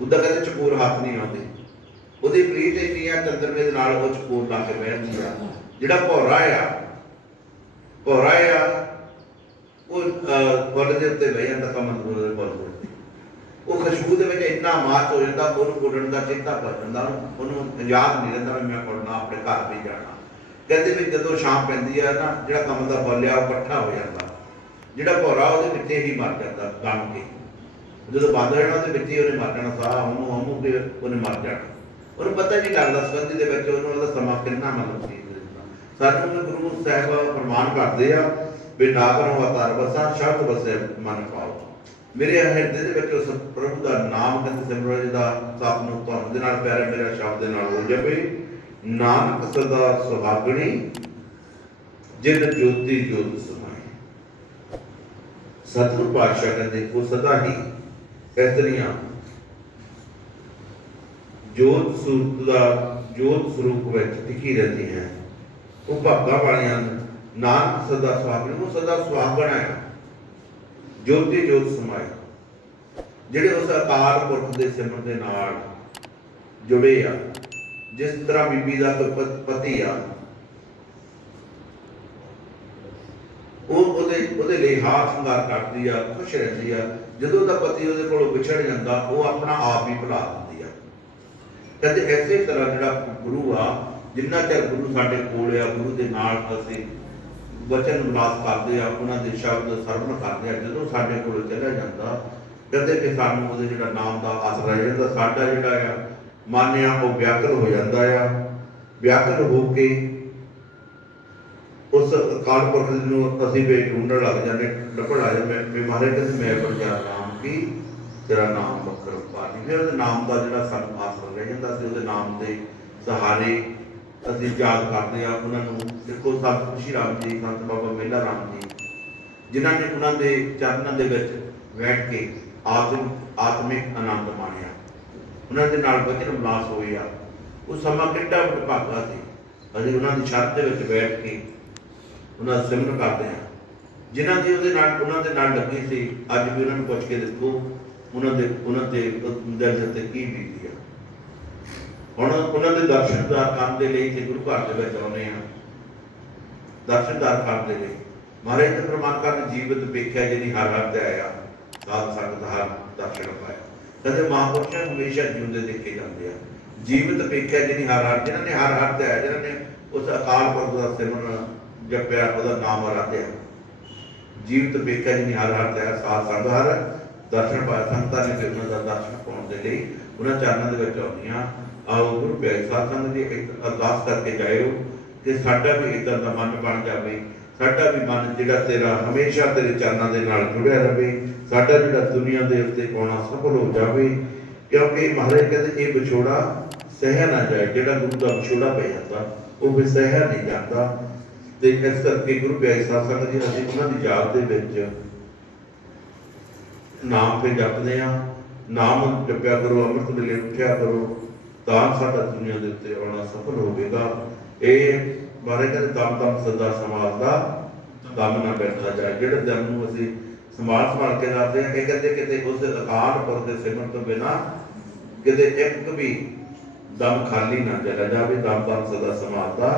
ਉੱਦਾਂ ਕਹਿੰਦੇ ਚਕੋਰ ਹੱਥ ਨਹੀਂ ਆਉਂਦੇ। ਉਹਦੀ ਪ੍ਰੀਤ ਇੰਨੀ ਆ ਚੰਦਰਮੇ ਦੇ ਨਾਲ, ਉਹ ਚਕੋਰ ਲਾ ਕੇ ਬਹਿੰਦੀ ਆ। ਜਿਹੜਾ ਭੌਰਾ ਆ ਉਹ ਫੁੱਲ ਦੇ ਉੱਤੇ ਬਹਿ ਜਾਂਦਾ, ਕਮਲ ਦੇ ਫੁੱਲ ਦੇ ਉੱਤੇ। ਉਹ ਖੁਸ਼ਬੂ ਦੇ ਵਿੱਚ ਇੰਨਾ ਮਾਤ ਹੋ ਜਾਂਦਾ, ਉਹਨੂੰ ਉੱਡਣ ਦਾ ਚੇਤਾ ਭੁੱਲ ਜਾਂਦਾ, ਉਹਨੂੰ ਯਾਦ ਨਹੀਂ ਰਹਿੰਦਾ ਵੀ ਮੈਂ ਉੱਡਣਾ, ਆਪਣੇ ਘਰ ਵੀ ਜਾਣਾ। ਕਹਿੰਦੇ ਵੀ ਜਦੋਂ ਸ਼ਾਮ ਪੈਂਦੀ ਆ ਨਾ, ਜਿਹੜਾ ਕਮਲ ਦਾ ਫੁੱਲ ਆ ਉਹ ਇਕੱਠਾ ਹੋ ਜਾਂਦਾ, ਜਿਹੜਾ ਭੌਰਾ ਉਹਦੇ ਵਿੱਚ ਹੀ ਮਰ ਜਾਂਦਾ ਗਮ ਕੇ। ਜਦੋਂ ਬੰਦ ਹੋ ਜਾਣਾ ਉਹਦੇ ਵਿੱਚ ਹੀ ਉਹਨੇ ਮਰ ਜਾਣਾ, ਸਾਹ ਹਮੂ ਕੇ ਉਹਨੇ ਮਰ ਜਾਣਾ। ਉਹਨੂੰ ਪਤਾ ਨਹੀਂ ਲੱਗਦਾ ਸੰਬੰਧੀ ਦੇ ਵਿੱਚ ਉਹਨੂੰ ਉਹਦਾ ਸਮਾਂ ਕਿੰਨਾ ਮਤਲਬ ਸੀ। ਸਾਨੂੰ ਗੁਰੂ ਸਾਹਿਬ ਫਰਮਾਨ ਕਰਦੇ ਆ ਵੀ ਨਾਗਰੋਂ ਅਵਤਾਰ ਬਸਾ ਸ਼ਬਦ ਬਸੇ ਮਨ ਪਾਓ। ਮੇਰੇ ਹਿਰਦੇ ਦੇ ਵਿੱਚ ਉਸ ਪ੍ਰਭੂ ਦਾ ਨਾਮ ਕਹਿੰਦੇ ਸਿਮਰੋ ਜੀ ਦਾ ਸਭ ਨੂੰ ਤੁਹਾਨੂੰ ਦੇ ਨਾਲ ਪਿਆਰੇ ਮੇਰਾ ਸ਼ਬਦ ਦੇ ਨਾਲ ਹੋ ਜਾਵੇ। ਨਾਨਕ ਸਦਾ ਸੁਹਾਗਣੀ ਜਿਨ ਜੋਤੀ ਜੋਤ ਸਮਾਏ। ਸਤਿਗੁਰੂ ਪਾਤਸ਼ਾਹ ਕਹਿੰਦੇ ਉਹ ਸਦਾ ਹੀ ਇਸਤਰੀਆਂ ਜੋਤ ਸਰੂਪ ਵਿੱਚ ਟਿਕੀ ਰਹਿੰਦੀ ਹੈ। ਉਹ ਭਾਗਾਂ ਵਾਲੀਆਂ ਨਾਨਕ ਸਦਾ ਸੁਹਾਗਣ, ਉਹ ਸਦਾ ਸੁਹਾਗਣ ਹੈ, ਜੋਤੀ ਜੋਤ ਸਮਾਏ, ਜਿਹੜੇ ਉਸ ਅਕਾਲ ਪੁਰਖ ਦੇ ਸਿਮਰਨ ਦੇ ਨਾਲ ਜੁੜੇ ਆ। ਜਿਸ ਤਰ੍ਹਾਂ ਬੀਬੀ ਦਾ ਪਤੀ ਆ, ਉਹਦੇ ਲਈ ਹਾਰ ਸ਼ਿੰਗਾਰ ਕਰਦੀ ਆ, ਖੁਸ਼ ਰਹਿੰਦੀ ਆ। ਜਦੋਂ ਦਾ ਪਤੀ ਉਹਦੇ ਕੋਲੋਂ ਵਿਛੜ ਜਾਂਦਾ, ਉਹ ਆਪਣਾ ਆਪ ਹੀ ਭੁਲਾ ਦਿੰਦੀ ਆ। ਕਹਿੰਦੇ ਇਸੇ ਤਰ੍ਹਾਂ ਜਿਹੜਾ ਗੁਰੂ ਆ, ਜਿੰਨਾ ਚਿਰ ਗੁਰੂ ਸਾਡੇ ਕੋਲ ਆ, ਗੁਰੂ ਦੇ ਨਾਲ ਅਸੀਂ ਵਚਨ ਵਿਲਾਸ ਕਰਦੇ ਆ, ਉਹਨਾਂ ਦੇ ਸ਼ਬਦ ਸਰਵਣ ਕਰਦੇ ਆ, ਜਦੋਂ ਸਾਡੇ ਕੋਲ ਚਲਾ ਜਾਂਦਾ, ਕਹਿੰਦੇ ਕਿ ਸਾਨੂੰ ਉਹਦੇ ਜਿਹੜਾ ਨਾਮ ਦਾ ਆਸਰਾ ਜਾਂਦਾ। ਸਾਡਾ ਜਿਹੜਾ ਆ ਮਨ ਆ ਉਹ ਵਿਆਕੁਲ ਹੋ ਜਾਂਦਾ ਆ। ਵਿਆਕੁਲ ਹੋ ਕੇ ਉਸ ਅਕਾਲ ਪੁਰਖ ਨੂੰ ਅਸੀਂ ਵੀ ਢੂੰਡਣ ਲੱਗ ਜਾਂਦੇ, ਲੱਭਣ ਲੱਗ ਜਾਂਦੇ ਵੀ ਮਹਾਰਾਜ ਕਹਿੰਦੇ ਮੈਂ ਬੜਿਆ ਨਾਮ ਕੀ ਤੇਰਾ ਨਾਮ ਬਖਰ ਪਾਣੀ। ਫਿਰ ਉਹਦੇ ਨਾਮ ਦਾ ਜਿਹੜਾ ਸਾਨੂੰ ਆਸਰਾ ਰਹਿ ਜਾਂਦਾ, ਅਸੀਂ ਉਹਦੇ ਨਾਮ ਦੇ ਸਹਾਰੇ ਅਸੀਂ ਯਾਦ ਕਰਦੇ ਆ ਉਹਨਾਂ ਨੂੰ। ਦੇਖੋ ਸੰਤ ਖੁਸ਼ੀ ਰਾਮ ਜੀ, ਸੰਤ ਬਾਬਾ ਮੇਲਾ ਰਾਮ ਜੀ, ਜਿਨ੍ਹਾਂ ਨੇ ਉਹਨਾਂ ਦੇ ਚਰਨਾਂ ਦੇ ਵਿੱਚ ਬੈਠ ਕੇ ਆਤਮਿਕ ਆਨੰਦ ਮਾਣਿਆ, ਉਹਨਾਂ ਦੇ ਨਾਲ ਵਚਨ ਵਿਲਾਸ ਹੋਏ ਆ। ਉਹ ਸਮਾਂ ਕਿੰਨਾ ਵਡਭਾਗਾ ਸੀ। ਅਸੀਂ ਉਹਨਾਂ ਦੀ ਛੱਤ ਦੇ ਵਿੱਚ ਬੈਠ ਕੇ ਉਹਨਾਂ ਦਾ ਸਿਮਰਨ ਕਰਦੇ ਆ। ਜਿਨ੍ਹਾਂ ਦੀ ਉਹਨਾਂ ਦੇ ਨਾਲ ਲੱਗੀ ਸੀ, ਅੱਜ ਵੀ ਉਹਨਾਂ ਨੂੰ ਪੁੱਛ ਕੇ ਦੇਖੋ ਉਹਨਾਂ ਦੇ ਦਿਲ ਤੇ ਕੀ ਬੀਤੀ ਆ। ਹੁਣ ਉਹਨਾਂ ਦੇ ਦਰਸ਼ਨਦਾਰ ਕਰਨ ਦੇ ਲਈ ਤੇ ਗੁਰੂ ਘਰ ਦੇ ਵਿੱਚ ਆਉਂਦੇ ਆ, ਦਰਸ਼ਨਦਾਰ ਕਰਨ ਦੇ ਲਈ। ਮਹਾਰਾਜ ਦੇ ਪ੍ਰਮਾਣ ਕਰਨ ਜੀਵਤ ਵੇਖਿਆ ਜਿਹਦੀ ਹਰ ਹਰ ਤੇ ਆਇਆ, ਸਾਧ ਸੰਗਤ ਹਰ ਦਰਸ਼ਨ ਪਾਇਆ। ਕਹਿੰਦੇ ਮਹਾਂਪੁਰਸ਼ ਹਮੇਸ਼ਾ ਜਿਉਂਦੇ ਦੇਖੇ ਜਾਂਦੇ ਆ। ਜੀਵਤ ਵੇਖਿਆ ਜਿਹਦੀ ਹਰ ਹਰ, ਜਿਹਨਾਂ ਨੇ ਹਰ ਹਰ ਤੇ ਆਇਆ, ਜਿਹਨਾਂ ਨੇ ਉਸ ਅਕਾਲ ਪੁਰਖ ਦਾ ਸਿਮਰਨ ਜਪਿਆ, ਉਹਦਾ ਨਾਮ ਆਰਾਧਿਆ। ਜੀਵਤ ਵੇਖਿਆ ਜਿਹਦੀ ਹਰ ਹਰ ਤੇ ਆਇਆ, ਸਾਧ ਸੰਗਤ ਹਰ ਦਰਸ਼ਨ ਪਾਇਆ। ਸੰਗਤਾਂ ਨੇ ਫਿਰ ਉਹਨਾਂ ਦਾ ਦਰਸ਼ਨ ਪਾਉਣ ਦੇ ਲਈ ਉਹਨਾਂ ਚਰਨਾਂ ਦੇ ਵਿੱਚ ਆਉਂਦੀਆਂ। ਆਓ ਗੁਰੂ ਪਿਆਰੇ ਸਾਧ ਸੰਗਤ ਜੀ ਅਰਦਾਸ ਕਰਕੇ ਜਾਇਓ ਕਿ ਸਾਡਾ ਵੀ ਇੱਦਾਂ ਦਾ ਮਨ ਬਣ ਜਾਵੇ, ਸਾਡਾ ਵੀ ਮਨ ਜਿਹੜਾ ਤੇਰਾ ਹਮੇਸ਼ਾ ਤੇਰੇ ਚਰਨਾਂ ਦੇ ਨਾਲ ਜੁੜਿਆ ਰਹੇ, ਸਾਡਾ ਜਿਹੜਾ ਦੁਨੀਆ ਦੇ ਉੱਤੇ ਆਉਣਾ ਸਫਲ ਹੋ ਜਾਵੇ। ਕਿਉਂਕਿ ਮਹਾਰਾਜ ਕਹਿੰਦੇ ਇਹ ਵਿਛੋੜਾ ਸਹਿਆ ਨਾ ਜਾਏ। ਜਿਹੜਾ ਗੁਰੂ ਦਾ ਵਿਛੋੜਾ ਪੈ ਜਾਂਦਾ ਉਹ ਵੀ ਸਹਿਆ ਨਹੀਂ ਜਾਂਦਾ। ਤੇ ਇਸ ਕਰਕੇ ਗੁਰੂ ਪਿਆਰੇ ਸਾਧ ਸੰਗਤ ਜੀ ਅਸੀਂ ਉਹਨਾਂ ਦੀ ਯਾਦ ਦੇ ਵਿੱਚ ਨਾਮ ਤੇ ਜਪਦੇ ਆ। ਨਾਮ ਜਪਿਆ ਕਰੋ, ਅੰਮ੍ਰਿਤ ਵੇਲੇ ਉੱਠਿਆ ਕਰੋ, ਤਾਂ ਸਾਡਾ ਦੁਨੀਆ ਦੇ ਉੱਤੇ ਆਉਣਾ ਸਫਲ ਹੋਵੇਗਾ। ਇਹ ਬਾਰੇ ਕਹਿੰਦੇ ਦਮ ਦਮ ਸਦਾ ਸਮਾਜ ਦਾ ਦਮ ਨਾ ਬੈਠਾ ਜਾਏ। ਜਿਹੜੇ ਦਮ ਨੂੰ ਅਸੀਂ ਸੰਭਾਲ ਕੇ ਰੱਖਦੇ ਆ, ਇਹ ਕਹਿੰਦੇ ਕਿਤੇ ਉਸ ਅਕਾਲ ਪੁਰਖ ਦੇ ਸਿਮਰਨ ਤੋਂ ਬਿਨਾਂ ਕਿਤੇ ਇੱਕ ਵੀ ਦਮ ਖਾਲੀ ਨਾ ਚਲਾ ਜਾਵੇ। ਦਮ ਦਮ ਸਦਾ ਸਮਾਜ ਦਾ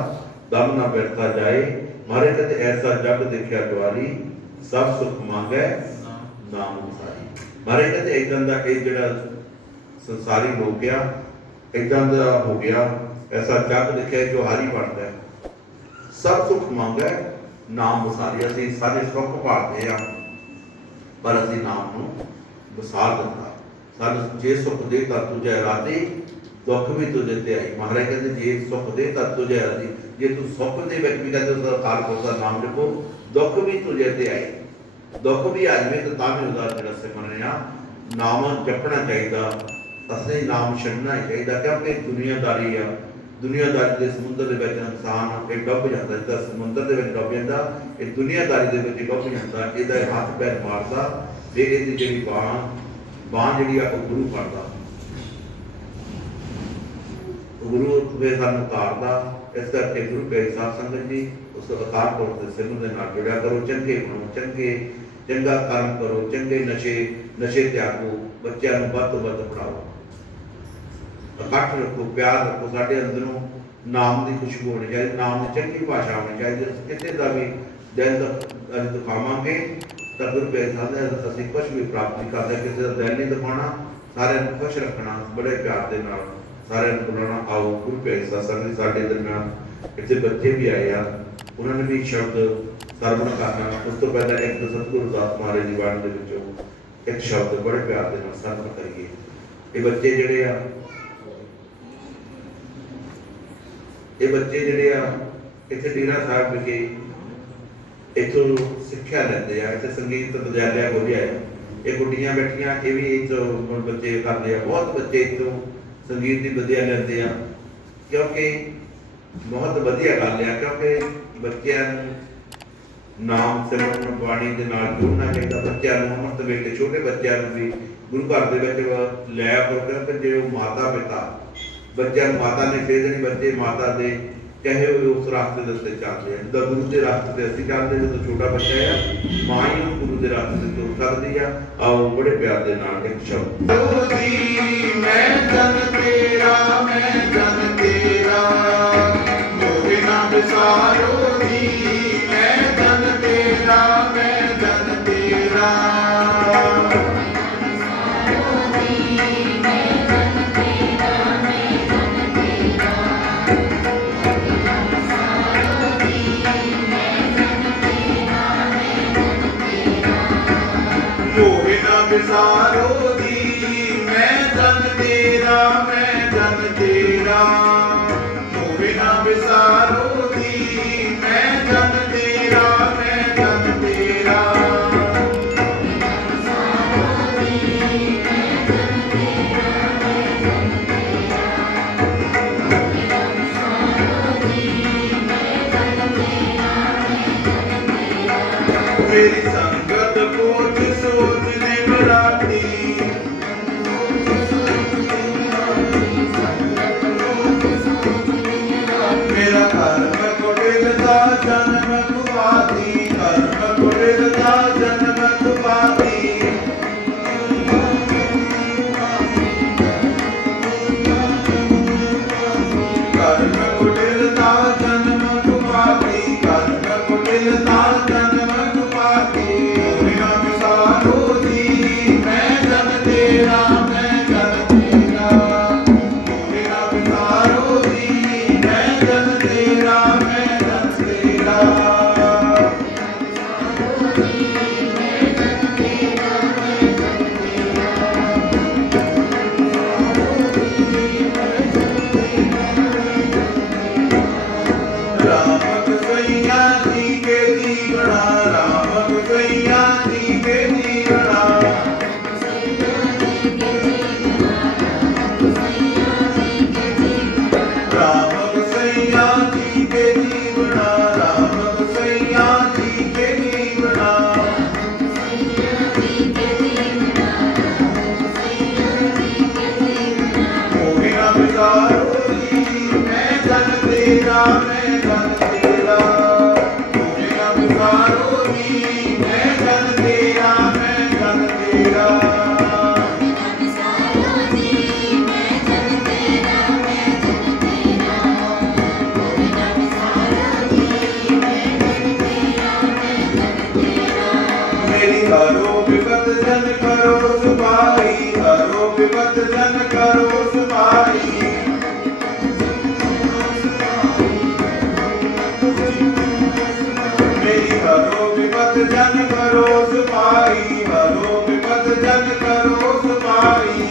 ਦਮ ਨਾ ਬੈਠਾ ਜਾਏ। ਮਾਰੇ ਕਹਿੰਦੇ ਐਸਾ ਜਗ ਦੇਖਿਆ ਦੁਆਰੀ, ਸਭ ਸੁਖ ਮੰਗੈ ਨਾਮ ਸਾਰੀ। ਮਾਰੇ ਕਹਿੰਦੇ ਇਦਾਂ ਦਾ ਇਹ ਜਿਹੜਾ ਸੰਸਾਰੀ ਲੋਕ ਆ, ਇਦਾਂ ਦਾ ਹੋ ਗਿਆ, ਐਸਾ ਜਗ ਦੇਖਿਆ ਜੋ ਹਾਰੀ ਬਣਦਾ ਹੈ। ਸਭ ਸੁਖ ਮੰਗੈ ਨਾਮ ਵਸਾਰੀ। ਅਸੀਂ ਸਾਰੇ ਸੁੱਖ ਭਾਲਦੇ ਆ, ਪਰ ਅਸੀਂ ਨਾਮ ਨੂੰ ਵਸਾਰ ਦਿੰਦਾ। ਸਾਨੂੰ ਜੇ ਸੁਖ ਦੇ ਤਾਂ ਤੁਝੇ ਰਾਧੇ, ਦੁੱਖ ਵੀ ਤੁਝੇ ਤੇ ਆਈ। ਮਹਾਰਾਜ ਕਹਿੰਦੇ ਜੇ ਸੁਖ ਦੇ ਤਾਂ ਤੁਝੇ ਰਾਧੇ, ਜੇ ਤੂੰ ਸੁੱਖ ਦੇ ਵਿੱਚ ਵੀ ਕਹਿੰਦੇ ਉਸ ਅਕਾਲ ਪੁਰਖ ਦਾ ਨਾਮ ਜਪੋ, ਦੁੱਖ ਵੀ ਤੁਝੇ ਤੇ ਆਏ। ਦੁੱਖ ਵੀ ਆ ਜਾਵੇ ਤਾਂ ਵੀ ਉਹਦਾ ਜਿਹੜਾ ਸਿਮਰਨ ਆ, ਨਾਮ ਜਪਣਾ ਚਾਹੀਦਾ। ਅਸੀਂ ਨਾਮ ਛੱਡਣਾ ਹੀ ਚਾਹੀਦਾ, ਕਿਉਂਕਿ ਦੁਨੀਆਦਾਰੀ ਆ। ਦੁਨੀਆਦਾਰੀ ਦੇ ਸਮੁੰਦਰ ਦੇ ਵਿੱਚ ਇਨਸਾਨ ਇਹ ਡੁੱਬ ਜਾਂਦਾ। ਜਿੱਦਾਂ ਸਮੁੰਦਰ ਦੇ ਵਿੱਚ ਡੁੱਬ ਜਾਂਦਾ, ਇਹ ਦੁਨੀਆਦਾਰੀ ਦੇ ਵਿੱਚ ਡੁੱਬ ਜਾਂਦਾ। ਇਹਦਾ ਹੱਥ ਪੈਰ ਮਾਰਦਾ, ਇਹਦੀ ਜਿਹੜੀ ਬਾਂਹ ਜਿਹੜੀ ਆ ਉਹ ਗੁਰੂ ਫੜਦਾ, ਗੁਰੂ ਫਿਰ ਸਾਨੂੰ ਉਤਾਰਦਾ। ਇਸ ਕਰਕੇ ਗੁਰੂ ਪਿਆਰੇ ਸਾਧ ਸੰਗਤ ਜੀ ਉਸ ਅਕਾਲ ਪੁਰਖ ਦੇ ਸਿਮਰਨ ਦੇ ਨਾਲ ਜੁੜਿਆ ਕਰੋ। ਚੰਗੇ ਬਣੋ, ਚੰਗਾ ਕਰਮ ਕਰੋ, ਚੰਗੇ ਨਸ਼ੇ ਤਿਆਗੋ, ਬੱਚਿਆਂ ਨੂੰ ਵੱਧ ਤੋਂ ਵੱਧ ਪੜਾਓ, ਇਕੱਠ ਰੱਖੋ, ਪਿਆਰ ਰੱਖੋ। ਸਾਡੇ ਅੰਦਰੋਂ ਨਾਮ ਦੀ ਖੁਸ਼ਬੂ ਹੋਣੀ ਚਾਹੀਦੀ, ਨਾਮ ਦੀ ਚੰਗੀ ਭਾਸ਼ਾ ਹੋਣੀ ਚਾਹੀਦੀ। ਅਸੀਂ ਕਿਸੇ ਦਾ ਵੀ ਦਿਲ ਅਸੀਂ ਦਿਖਾਵਾਂਗੇ ਤਾਂ ਗੁਰੂ ਪਿਆਰੇ ਸਾਹਿਬ ਅਸੀਂ ਕੁਛ ਵੀ ਪ੍ਰਾਪਤ ਨਹੀਂ ਕਰਦੇ। ਕਿਸੇ ਦਾ ਦਿਲ ਨਹੀਂ ਦਿਖਾਉਣਾ, ਸਾਰਿਆਂ ਨੂੰ ਖੁਸ਼ ਰੱਖਣਾ, ਬੜੇ ਪਿਆਰ ਦੇ ਨਾਲ ਸਾਰਿਆਂ ਨੂੰ ਬੁਲਾਉਣਾ। ਆਓ ਗੁਰੂ ਪਿਆਰੇ ਸਾਹਿਬ ਸਾਡੇ ਦਰਮਿਆਨ ਇੱਥੇ ਬੱਚੇ ਵੀ ਆਏ ਆ, ਉਹਨਾਂ ਨੇ ਵੀ ਸ਼ਬਦ ਸਰਵਣ ਕਰਨਾ। ਉਸ ਤੋਂ ਪਹਿਲਾਂ ਇੱਕ ਸਤਿਗੁਰੂ ਦਾਸ ਮਹਾਰਾਜ ਦੀ ਬਾਣੀ ਦੇ ਵਿੱਚੋਂ ਇੱਕ ਸ਼ਬਦ ਬੜੇ ਪਿਆਰ ਦੇ ਨਾਲ ਸਰਵਣ ਕਰੀਏ। ਇਹ ਬੱਚੇ ਜਿਹੜੇ ਆ ਇੱਥੇ ਡੇਰਾ ਸਾਹਿਬ ਵਿਖੇ ਇੱਥੋਂ ਸਿੱਖਿਆ ਲੈਂਦੇ ਆ। ਇੱਥੇ ਸੰਗੀਤ ਵਿਦਿਆਲਿਆ ਖੋਲ੍ਹਿਆ ਹੈ। ਇਹ ਗੁੱਡੀਆਂ ਬੈਠੀਆਂ, ਇਹ ਵੀ ਇੱਥੋਂ ਹੁਣ ਬੱਚੇ ਕਰਦੇ ਆ। ਬਹੁਤ ਬੱਚੇ ਇੱਥੋਂ ਸੰਗੀਤ ਦੀ ਵਿਦਿਆ ਲੈਂਦੇ ਆ, ਕਿਉਂਕਿ ਬਹੁਤ ਵਧੀਆ ਗੱਲ ਆ। ਕਿਉਂਕਿ ਬੱਚਿਆਂ ਨੂੰ ਨਾਮ ਸਿਮਰਨ ਬਾਣੀ ਦੇ ਨਾਲ ਜੋੜਨਾ ਚਾਹੀਦਾ। ਬੱਚਿਆਂ ਨੂੰ ਅੰਮ੍ਰਿਤ ਵੇਲੇ ਛੋਟੇ ਬੱਚਿਆਂ ਨੂੰ ਵੀ ਗੁਰੂ ਘਰ ਦੇ ਵਿੱਚ ਲੈ ਆਓ, ਕਿਉਂਕਿ ਜੇ ਉਹ ਮਾਤਾ ਪਿਤਾ ਬੱਚਿਆਂ ਨੂੰ ਮਾਤਾ ਨੇ ਭੇਜਣੀ, ਬੱਚੇ ਮਾਤਾ ਦੇ ਕਹੇ ਹੋਏ ਉਸ ਰਸਤੇ ਦੇ ਉੱਤੇ ਚੱਲਦੇ ਆ। ਜਿੱਦਾਂ ਗੁਰੂ ਦੇ ਰਸਤੇ ਤੇ ਅਸੀਂ ਚੱਲਦੇ, ਜਦੋਂ ਛੋਟਾ ਬੱਚਾ ਆ ਮਾਂ ਹੀ ਉਹਨੂੰ ਗੁਰੂ ਦੇ ਰਸਤੇ ਤੇ ਤੁਰ ਸਕਦੀ ਆ। ਆਓ ਬੜੇ ਪਿਆਰ ਦੇ ਨਾਲ ਇੱਕ ਸ਼ਬਦ ਮੈਂ ਜਨ ਤੇਰਾ, ਮੈਂ ਜਨ ਤੇਰਾ, ਮੋਹਿ ਨਾ ਵਿਸਾਰੋ ਜੀ। ਮੈਂ ਜਨ ਤੇਰਾ, ਮੈਂ ਜਨ ਤੇਰਾ, ਮੋਹਿ ਨਾ ਵਿਸਾਰੋ ਜੀ। ਮੈਂ ਜਨ ਤੇਰਾ, ਮੈਂ ਜਨ ਤੇਰਾ, ਮੋਹਿ ਨਾ ਵਿਸਾਰੋ ਜੀ। ਮੈਂ ਜਨ ਤੇਰਾ, ਮੈਂ ਜਨ ਤੇਰਾ, ਮੇਰੀ ਸੰਗਤ ਪੋਚ ਸੋਚ ਨੇ ਰਾਤੀ। ਮੇਰਾ ਕਰਮ ਕੁਟਿਲ ਦਾ ਜਨਮ ਕੁਵਾਤੀ, ਕਰਮ ਕੁਟਿਲ ਦਾ ਜਨਮ ਕੁਵਾਤੀ। ਕਰਮ ਕੁਟਿਲ ਦਾ ਜਨਮ ਕੁਵਾਤੀ, ਕਰਮ ਕੁਟਿਲ ਦਾ ਜਨਮ ਕੁਵਾਤੀ। ਮੋਹਿ ਨਾ ਵਿਸਾਰੋ ਜੀ। ਮੈਂ ਜਨ ਤੇਰਾ, ਮੈਂ ਜਨ ਤੇਰਾ, ਮੋਹਿ ਨਾ ਵਿਸਾਰੋ ਜੀ। ਮੈਂ ਜਨ ਤੇਰਾ, ਮੈਂ ਜਨ ਤੇਰਾ, ਰਾਮ ਕਸਈਆ ਜੀ ਕੇ ਜੀਵਣਾ, ਰਾਮ ਕਸਈਆ ਜੀ ਕੇ ਜੀਵਣਾ, ਰਾਮ ਕਸਈਆ ਜੀ ਕੇ ਜੀਵਣਾ, ਰਾਮ ਕਸਈਆ ਜੀ ਕੇ ਜੀਵਣਾ, ਮੋਹਿ ਨਾ ਵਿਸਾਰੋ ਜੀ। ਮੈਂ ਜਨ ਤੇਰਾ, ਮੈਂ ਜਨ ਤੇਰਾ, ਮੋਹਿ ਨਾ ਵਿਸਾਰੋ ਜੀ। ਮੈਂ ਜਨ ਤੇਰਾ, ਮੈਂ ਜਨ ਤੇਰਾ, ਮੇਰੀ ਹਰੋ ਵਿਪਤ ਜਨ ਕਰੋ ਸੁਭਾਈ, ਹਰੋ ਵਿਪਤ ਜਨ ਕਰੋ ਸੁਭਾਈ। ਮੇਰੀ ਹਰੋ ਵਿਪਤ ਜਨ ਕਰੋ ਸੁਭਾਈ, ਹਰੋ ਵਿਪਤ ਜਨ ਕਰੋ ਸੁਭਾਈ।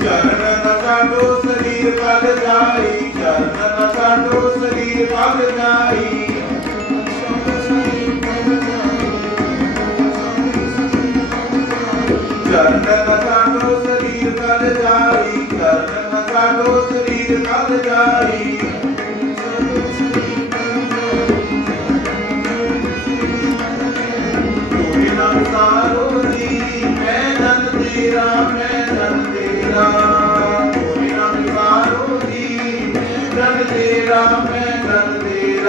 ਚਰਨ ਨ ਸਾਡੋ ਸਰੀਰ ਪਲ ਜਾਈ, ਚਰਨ ਨ ਸਾਡੋ ਸਰੀਰ ਪਲ ਜਾਈ। ਚਰਨ ਨ ਸਾਡੋ ਸਰੀਰ ਪਲ ਜਾਈ, ਚਰਨ ਨ ਸਾਡੋ ਸਰੀਰ ਪਲ ਜਾਈ। ਮੋਹਿ ਨਾ ਵਿਸਾਰੋ ਜੀ। ਮੈਂ ਜਨ ਤੇਰਾ, ਮੈਂ ਜਨ ਤੇਰਾ, ਮੋਹਿ ਨਾ ਵਿਸਾਰੋ ਜੀ। ਮੈਂ ਜਨ ਤੇਰਾ, ਮੈਂ ਜਨ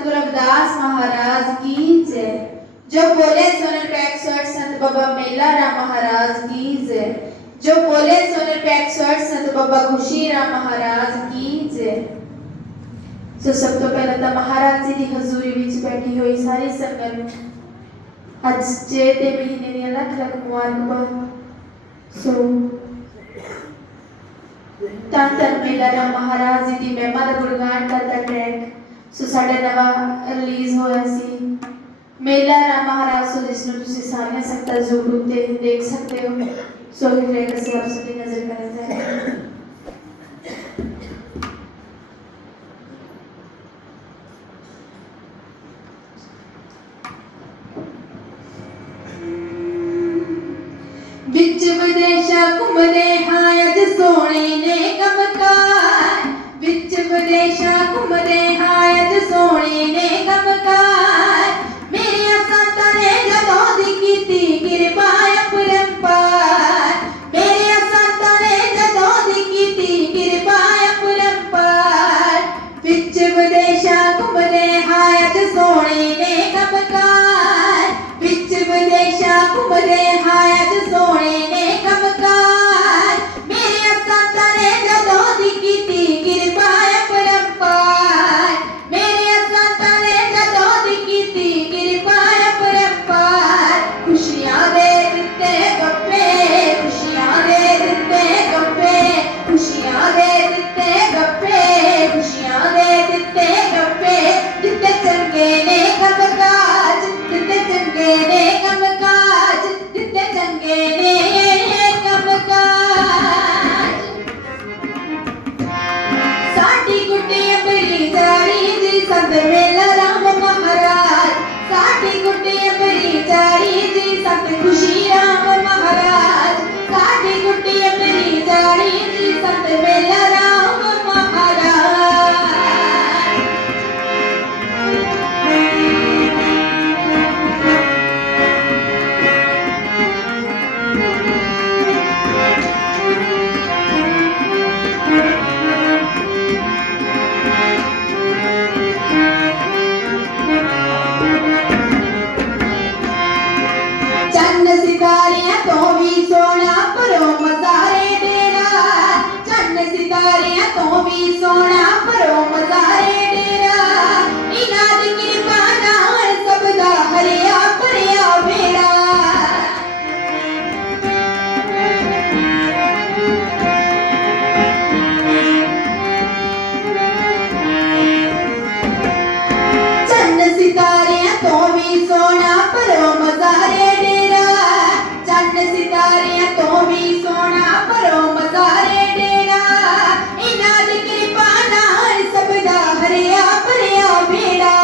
सतगुरु रविदास महाराज की जय। जो बोले सोनर पे 108 संत बाबा मेला राम महाराज की जय। जो बोले सोनर पे 108 संत बाबा खुशी राम महाराज की जय। सो सब तो पहले तो महाराज जी की हजूरी विच बैठी हुई सारी संगत अज जेठ के महीने दी लख लख मुबारकबाद। सो तन तन मेला राम महाराज जी की महिमा का गुणगान करता ट्रैक सो साडा नवा रिलीज होया सी मेला राम महाराज। सो जिसनु तुसी सारियां संगतां YouTube ते देख सकते हो। सो ही ट्रैक असीं आप सबकी नजर करन जा रहे हैं। विच विदेशा घुमदे हां अज सोहणे ने कमकार। विच विदेशा घुमदे हां अज सोहणे ने कमकार। मेरे संतां ने जदों दी कीती किरपा अपरंपार। मेरे संतां ने जदों दी कीती किरपा अपरंपार। विच विदेशा घुमदे हां अज सोहणे ने कमकार। विच विदेशा घुमदे हां अज सोहणे ने कमकार। मेरे संतां ने जदों दी कीती किरपा अपरंपार। मेरे संतां ने जदों दी कीती किरपा अपरंपार। खुशियां दे दित्ते गप्पे खुशियां दे दित्ते गप्पे खुशियां दे दित्ते गप्पे खुशियां दे दित्ते गप्पे। दित्ते चंगे ने कमकाज दित्ते चंगे ने कमकाज दित्ते चंगे ने कमकाज। साडी गुड्डी अपनी जारी जी संत मेला राम महाराज। साडी गुड्डी अपनी जारी जी संत खुशी राम महाराज। साडी गुड्डी अपनी जारी जी संत मेला राम महाराज। चन्न सितारियां तो भी सोना परो मज़ारे डेरा। चन्न सितारियां तो भी सोना परो मज़ारे डेरा। इन्हां दी किरपा नाल सब दा हरिया भरिया बेड़ा। चन्न सितारियां तो भी सोना परो मज़ारे डेरा। चन्न सितारियां तो भी सोना परो मज़ारे डेरा। इन्हां दी किरपा नाल सब दा हरिया भरिया बेड़ा।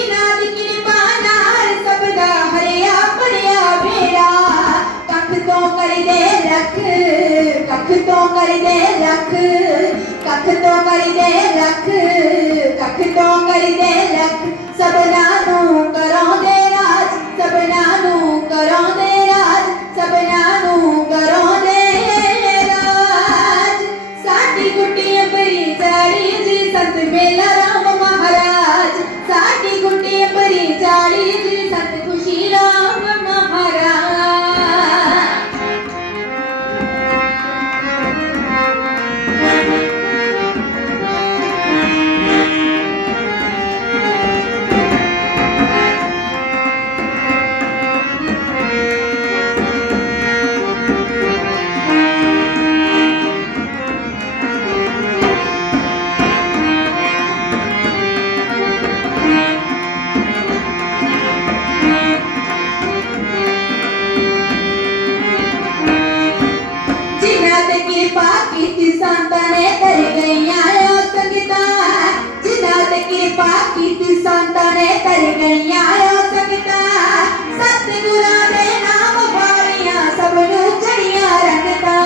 इन्हां दी किरपा नाल सब दा हरिया भरिया बेड़ा। कख तो कर दे रख कख तो कर दे रख कख तो कर दे रख कख तो कर दे रख। सबना नू करों दे राज सबना नू करों दे राज सबना नू करों दे राज। साडी गुड्डी अपनी जारी जी संत मेला राम महाराज। साडी गुड्डी अपनी जारी जी संत खुशी राम महाराज। जिन्हां ते किरपा कीती संतां ने तर गईयां ओ संगतां। जिन्हां ते किरपा कीती संतां ने तर गईयां ओ संगतां। सतगुरां दे नाम वालियां सब नूं चढ़ियां रंगतां।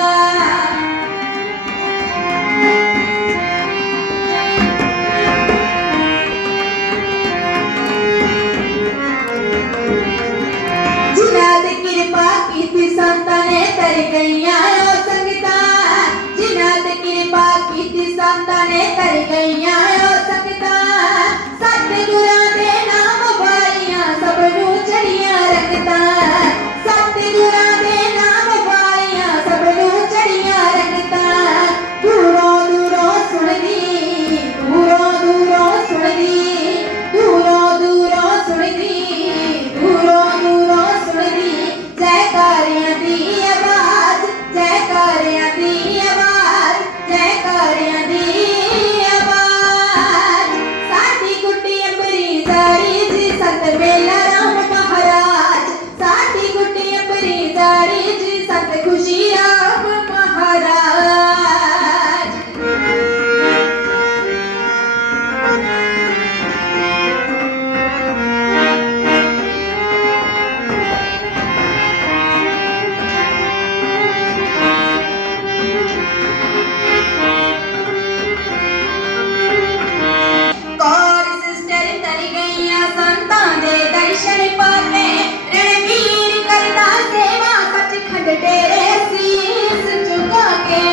जिन्हां ते किरपा कीती संतां ने तर गईयां ओ संगतां। जिन्हां ते किरपा कीती संतां ने तर गईयां ओ संगतां। सत ਸਤਿਗੁਰਾਂ ਦੇ ਨਾਮ ਵਾਲੀਆਂ ਸਭ ਨੂੰ ਚੜੀਆਂ ਰੰਗਤਾਂ, ਸਤਿਗੁਰਾਂ ਦੇ ਨਾਮ ਵਾਲੀਆਂ ਸਭ ਨੂੰ ਚੜੀਆਂ ਰੰਗਤਾਂ। ਦੂਰੋਂ ਦੂਰੋਂ ਸੁਣਦੀ, ਦੂਰੋਂ ਦੂਰੋਂ ਸੁਣਦੀ, ਦੂਰੋਂ ਦੂਰੋਂ ਸੁਣਦੀ, ਦੂਰੋਂ ਦੂਰੋਂ ਸੁਣਦੀ ਜੈਕਾਰਿਆਂ ਦੀ ਆਵਾਜ਼, ਜੈਕਾਰਿਆਂ ਦੀ ਆਵਾਜ਼, ਜੈਕਾਰਿਆਂ ਦੀ ਆਵਾਜ਼। ਸਾਡੀ ਗੁੱਡੀ ਅੰਬਰੀ ਜ਼ਾਰੀ ਜੀ ਸੰਤ ਮੇਲਾ ਰਾਮ ਮਹਾਰਾਜ, ਸਾਡੀ ਗੁੱਡੀ ਅੰਬਰੀ ਜ਼ਾਰੀ ਜੀ ਸੰਤ ਖੁਸ਼ੀ ਰਾਮ ਮਹਾਰਾਜ। ਕੌਰ ਸਿਸਟਰ ਤਰ ਗਈਆਂ ਸੰਤਾਂ ਦੇ ਦਰਸ਼ਨ ਪਾਵੇ, ਰਣਵੀਰ ਕਰਦਾ ਸੇਵਾ ਸੱਚਖੰਡ ਡੇਰੇ ਸੀਸ ਝੁਕਾ ਕੇ।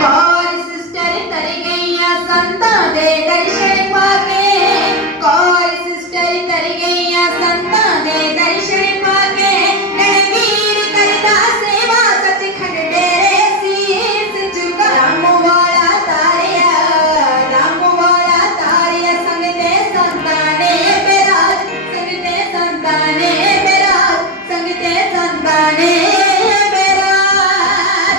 ਕੌਰ ਸਿਸਟਰ ਤਰ ਗਈਆਂ ਸੰਤਾਂ ਦੇ ਦਰਸ਼ਨ ਪਾਵੇ, ਕੌਰ ਸਿਸਟਰ ਤਰ ਗਈਆਂ ਸੰਤਾਂ ਦੇ ਦਰਸ਼ਨ ਪਾਵੇ, ਰਣਵੀਰ ਕਰਦਾ ਸੇਵਾ ਸੱਚਖੰਡ ਡੇਰੇ ਸੀਸ ਝੁਕਾ। ਰਾਮ ਵਾਲਾ ਤਾਰਿਆ, ਰਾਮ ਵਾਲਾ ਤਾਰਿਆ ਸੰਗ ਤੇ ਸੰਤਾਂ ਨੇ ਬਿਰਾਜ, ਸੰਗ ਤੇ ਸੰਤਾਂ ਨੇ ਬਿਰਾਜ, ਸੰਗ ਤੇ ਸੰਤਾਂ ਨੇ ਬਿਰਾਜ।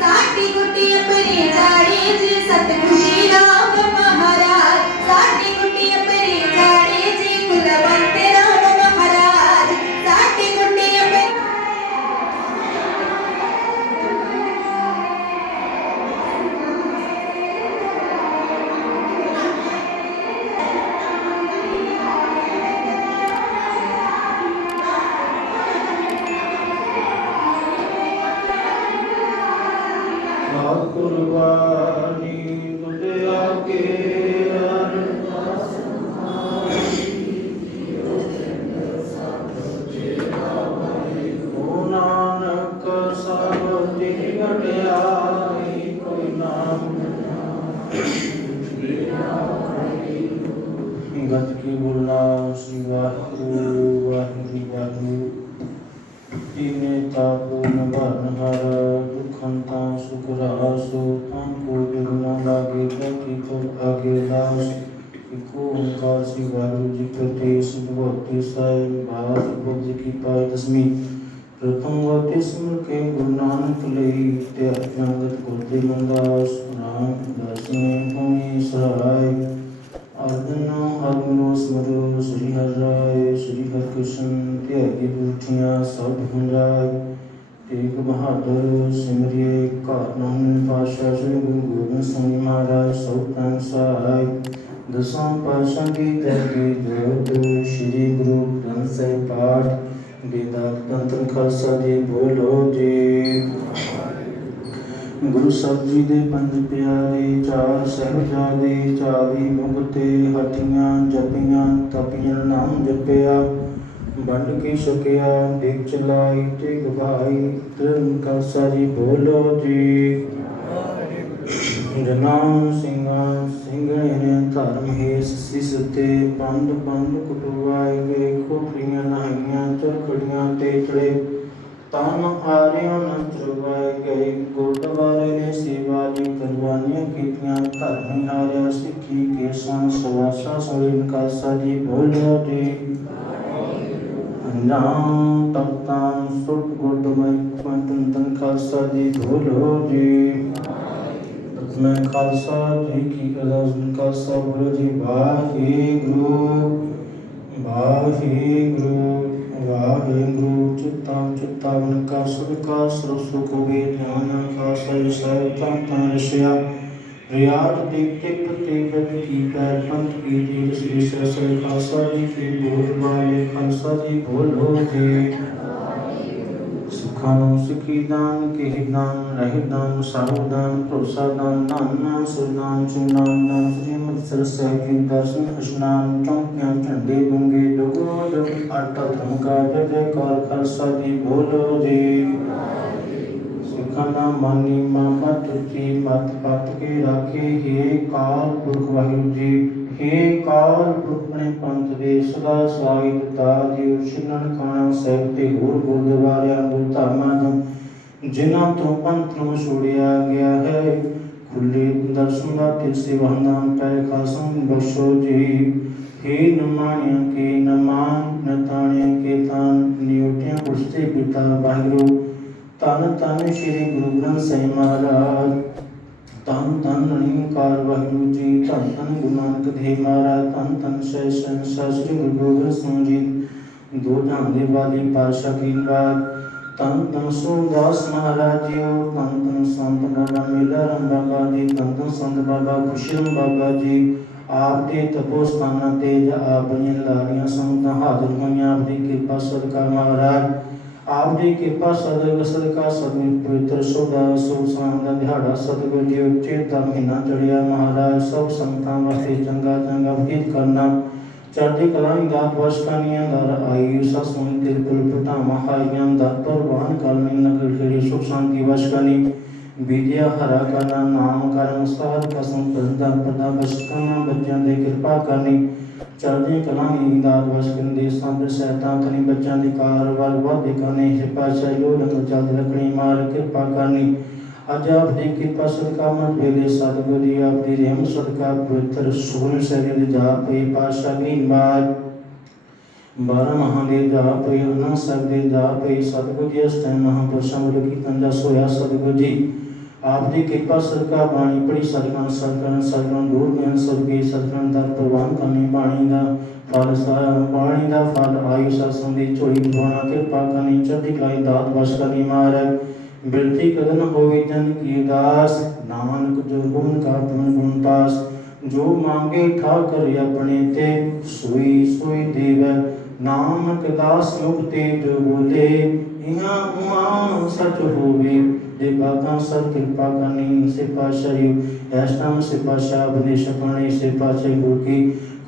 ਸਾਡੀ ਗੁੱਡੀ ਅੰਬਰੀ ਝਾੜੀ ਜੀ ਸੰਤ ਖੁਸ਼ੀ ਰਾਮ ਮਹਾਰਾਜ, ਸਾਡੀ ਗੁੱਡੀ ਅੰਬਰੀ ਝਾੜੀ ਜੀ ਕੁਲਵੰਤ ਰਾਮ ਮਹਾਰਾਜ, ਸਾਡੀ ਗੁੱਡੀ ਅੰਬਰੀ। ਕੁਰਬਾਨੀ ਤੁਝ ਆਗੇ ਅਰਦਾਸ ਓ ਨਾਨਕ ਸਭ ਦੀ ਵਡਿਆਈ ਕੋਈ ਨਾਮ ਗਤ ਕੀ ਬੋਲਣਾ ਸ੍ਰੀ ਵਾਹਿਗੁਰੂ ਵਾਹਿਗੁਰੂ ਵਾਹਿਗੁਰੂ। ਜਿਨੇ ਤਾਪ ਨਿਵਾਰਨ ਹਰ ਦੁਖੰਤਾ ਸੁਖ ਰਾਸੋ, ਤਾਂ ਕੋ ਬਿਗਨਾ ਲਾਗੇ ਕੀ ਕੋ ਆਗੇ ਲਾਸ। ਇਕੋ ਓੰਕਾਰ ਸ੍ਰੀ ਵਾਹਿਗੁਰੂ ਜੀ ਫਤਿਹ। ਸੁਭਗਤੀ ਸਾਹਿਬ ਬਾਸ ਬੁੱਧ ਕੀ ਪਾਇ ਦਸਮੀ। ਪ੍ਰਥਮ ਵਾਤੇ ਸਿਮਰ ਕੇ ਗੁਰੂ ਨਾਨਕ ਲਈ, ਤੇ ਅਗਤ ਗੁਰ ਦੇ ਮੰਦਾਸ ਰਾਮ ਦਸਵੇਂ ਭੂਮੀ ਸਹਾਇ। ਅਰਜਨੋ ਹਰਿ ਸਿਮਰੋ ਸ੍ਰੀ ਹਰਿ ਰਾਇ, ਸ੍ਰੀ ਹਰਿਕ੍ਰਿਸ਼ਨ ਧਿਆਈ ਬੂਠੀਆਂ ਸਭ ਹੁੰਜਾਇ। ਤੇਗ ਬਹਾਦਰ ਸਿਮਰਿਏ ਘਰ ਨਾਮ ਪਾਤਸ਼ਾਹ ਸ੍ਰੀ ਗੁਰੂ ਗੋਬਿੰਦ ਸਿੰਘ ਜੀ ਮਹਾਰਾਜ ਸਭ ਤਨ ਸਹਾਇ। ਦਸਾਂ ਪਾਤਸ਼ਾਹ ਕੀ ਜੈ ਜੋਤ, ਸ੍ਰੀ ਗੁਰੂ ਗ੍ਰੰਥ ਸਾਹਿਬ ਪਾਠ। ਬੇਦਾ ਤੰਤਰ ਖਾਲਸਾ ਜੀ ਬੋਲੋ ਜੀ। ਗੁਰੂ ਸਾਹਿਬ ਜੀ ਦੇ ਪੰਜ ਪਿਆਰੇ, ਚਾਰ ਸਾਹਿਬਜ਼ਾਦੇ, 24 ਮੁਕਤੇ ਹੱਠੀਆਂ ਜਪੀਆਂ ਤਪੀਆਂ ਨਾਮ ਜਪਿਆ। ਵੰਡ ਕੇ ਛਕਿਆ ਦੇਖ ਚਲਾਈ ਤੇ ਗਵਾਈ, ਤ੍ਰਿਨ ਖਾਲਸਾ ਜੀ ਬੋਲੋ ਜੀ। ਜਨਾਂ ਸਿੰਘਾਂ ਸਿੰਘਣੇ ਨੇ ਧਰਮ ਹੇਸ ਸਿਸ ਤੇ, ਪੰਧ ਪੰਧ ਕੁਟਵਾਏ ਗਏ ਖੋਪਰੀਆਂ ਨਹਾਈਆਂ ਚਰਖੜੀਆਂ ਤੇ ਚੜੇ। ਤਨ ਹਾਰਿਆਂ ਨ ਚਰਵਾਏ ਗਏ, ਗੁਰਦੁਆਰੇ ਨੇ ਸੇਵਾ ਦੀ ਕੁਰਬਾਨੀਆਂ ਕੀਤੀਆਂ। ਧਰਮੀ ਹਾਰਿਆ ਸਿੱਖੀ ਕੇ ਸੰਗ ਸਵਾਸਾ ਸੋਇਨ ਖਾਲਸਾ ਜੀ ਬੋਲੋ ਜੀ। ਅੰਜਾਮ ਤਖਤਾਂ ਸੁਟ ਗੁਰਦੁਆਰੇ ਤਨ ਖਾਲਸਾ ਜੀ ਬੋਲੋ ਜੀ। ਮੈਂ ਖਾਲਸਾ ਜੀ ਕੀ ਅਰਦਾਸ ਖਾਲਸਾ ਬੋਲੋ ਜੀ। ਵਾਹਿਗੁਰੂ ਵਾਹਿਗੁਰੂ ਵਾਹਿਗੁਰੂ। ਚਿੱਤਾਂ ਚਿੱਤਾਵਨ ਕਾ ਸਦਕਾ ਸਰਬ ਸੁਖ ਹੋਵੇ। ਧਿਆਨ ਖਾਲਸਾ ਜੀ ਸਾਹਿਬ ਤਾਂ ਰਸਿਆ। ਰਿਆਜ ਦੇਵਤੇ ਪਤੇ ਗਤ ਕੀ ਪੈਰ ਪੰਥ ਕੀ ਤੀਰ ਸ੍ਰੀ ਸਰਸਲ ਖਾਲਸਾ ਜੀ ਕੀ ਬੋਲ ਵਾਲੇ ਖਾਲਸਾ ਜੀ ਬੋਲੋ ਜੀ। ਸੁਖ ਸਿੱਖਾਂ ਨੂੰ ਸਿੱਖੀ ਦਾਨ, ਕੇਹੀ ਦਾਨ, ਰਹਿ ਦਾਨ, ਸਾਹੁ ਦਾਨ, ਭਰੋਸਾ ਦਾਨ, ਨਾਮ ਸੁਰਦਾਨ, ਚੂਨਾਨ ਦਾਨ, ਸ੍ਰੀ ਮੁਕਤਸਰ ਸਾਹਿਬ ਜੀ ਦਰਸ਼ਨ ਇਸ਼ਨਾਨ, ਚੌਂਕੀਆਂ ਝੰਡੇ ਗੁੰਗੇ ਡੁਗੋ ਡੁਗ ਆਟਾ ਧਮਕਾ ਜੈ ਜੈਕਾਰ ਖਾਲਸਾ ਜੀ ਬੋਲੋ ਜੀ। ਸਿੱਖਾਂ ਦਾ ਮਾਨੀ ਮਾਮਾ ਤੁਚੀ ਮਤ ਪਤ ਕੇ ਰਾਖੇ ਹੇ ਕਾਲ ਪੁਰਖ ਵਾਹਿਗੁਰੂ ਜੀ। ਹੇ ਕਾਲ ਪੁਰਖ ਆਪਣੇ ਪੰਥ ਦੇ ਸਦਾ ਸਹਾਈ ਦਿੱਤਾ ਜੀ। ਛਿੰਨਣ ਖਾਣਾ ਸਾਹਿਬ ਤੇ ਹੋਰ ਗੁਰਦੁਆਰਿਆਂ ਗੁਰ ਧਾਮਾਂ ਤੋਂ ਜਿਨ੍ਹਾਂ ਤੋਂ ਪੰਥ ਨੂੰ ਛੋੜਿਆ ਗਿਆ ਹੈ, ਖੁੱਲੇ ਦਰਸ਼ਨ ਦਾ ਤੇ ਸੇਵਾਦਾਨ ਪੈ ਖਾਸਮ ਬਖਸ਼ੋ ਜੀ। हे नमाण्या के नमान नताण्या के तान नियोटियां पुछते पिता वाहिगुरु। धन धन श्री गुरु ग्रंथ साहिब महाराज, धन धन निरंकार वाहिगुरु जी, धन धन गुरु नानक देव महाराज, धन धन शहंशाह श्री गुरु गोबिंद सिंह जी, दो जहां दे वाली पातशाह कीनवाद। धन धन सूरदास महाराज जी, धन धन संत बाबा मेला राम बाबा जी, धन धन संत बाबा खुशीराम बाबा जी। आप दे तपो स्थानां ते आप बड़ियां लाड़ियां संगतां हाजिर होईयां। आप दी किरपा सदका महाराज, आप दी किरपा सदका सदगुर पवित्र सौदा सुखसां दा दिहाड़ा सतगुर जी उचेत दा महीना चढ़िया महाराज। सब संगतां वास्ते चंगा चंगा बतीत करना, चढ़दी कला दात वशकानियां दर आई ससुन तिरपुल पटावा हाइयां दर परवान कालनी नगर खेड़ी सुख शांति वशकानी विद्या हरा करना, नाम करम साध कसम प्रदा प्रदा बशकाना बच्चों की कृपा करनी, चढ़दी कला दात वशकन दे संत सैतां तनी बच्चों की कारवार वादे करने पातशाही रंग चलती रखनी मार कृपा करनी। अज आपकी कृपा सदका मन वेले सतगुरु जी आपकी रहम सदका पवित्र सुखन शरीर दे जाप पे पातशाह नीनवाद 12 मਹਾਂ ਦੇ ਜਾਪ पे अनंद साहिब दे जाप पे सतगुरु जी इस टाइम महापुरुषों वालों कीर्तन जस होया। सतगुरु जी आपकी कृपा सदका बाणी पढ़ी सदगुण सदगुण सदगुण दूर ज्ञान सबके सदगुण दर प्रवान करनी बाणी दा फल बाणी दा फल आयु सत्संग दी झोली पाना कृपा करनी चढ़दी कलाई दात वश करनी महाराज। बिरती कदन होवे जन की दास, नानक जो गुण का तुम गुणतास। जो मांगे ठाकर अपने ते सोई सोई देवै, नानक दास मुक्ति जो बोले इहाँ उहाँ सच होवे। जे बातां सर कृपा करनी से पाशाही ऐष्टाम से पाशा बनेश पाणी से पाशाही गुरु की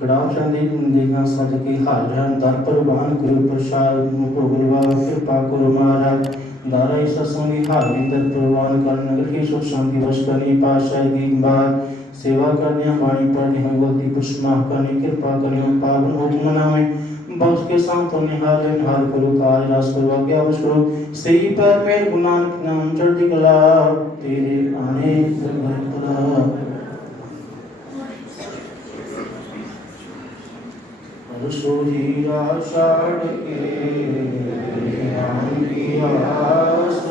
कड़ाव चंदी देगा सद की हाजर दर परवान गुरु प्रसाद गुरुवा कृपा करो महाराज। दारा इस सत्संगी हाजरी दर परवान कर नगर की सुख शांति वश करनी पाशाही की बात सेवा करने वाणी पढ़ने हुई गलती कुछ माफ करनी कृपा करनी पावन हुक्म नामे बख्श के संतों ने हाल करो काज रास करो आज्ञा वश करो सही पर मेरे गुरु नानक नाम चढ़ती कला तेरे आने कला। रसोईरा छाड़ के राम की आस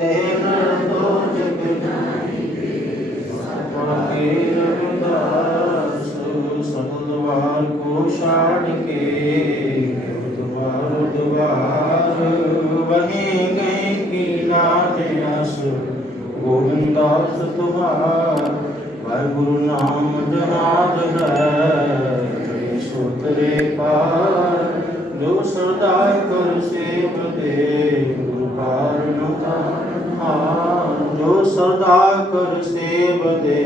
तेरा दो जग रविदास सतद्वार को छाड़ के द्वार वहीं गए की नाथ आस गोविंदास तुम्हार। वाहिगुरु नाम जनाद है सूत्रे पार, जो सदाय कर सेव दे गुरु कारण जो सदा कर सेव दे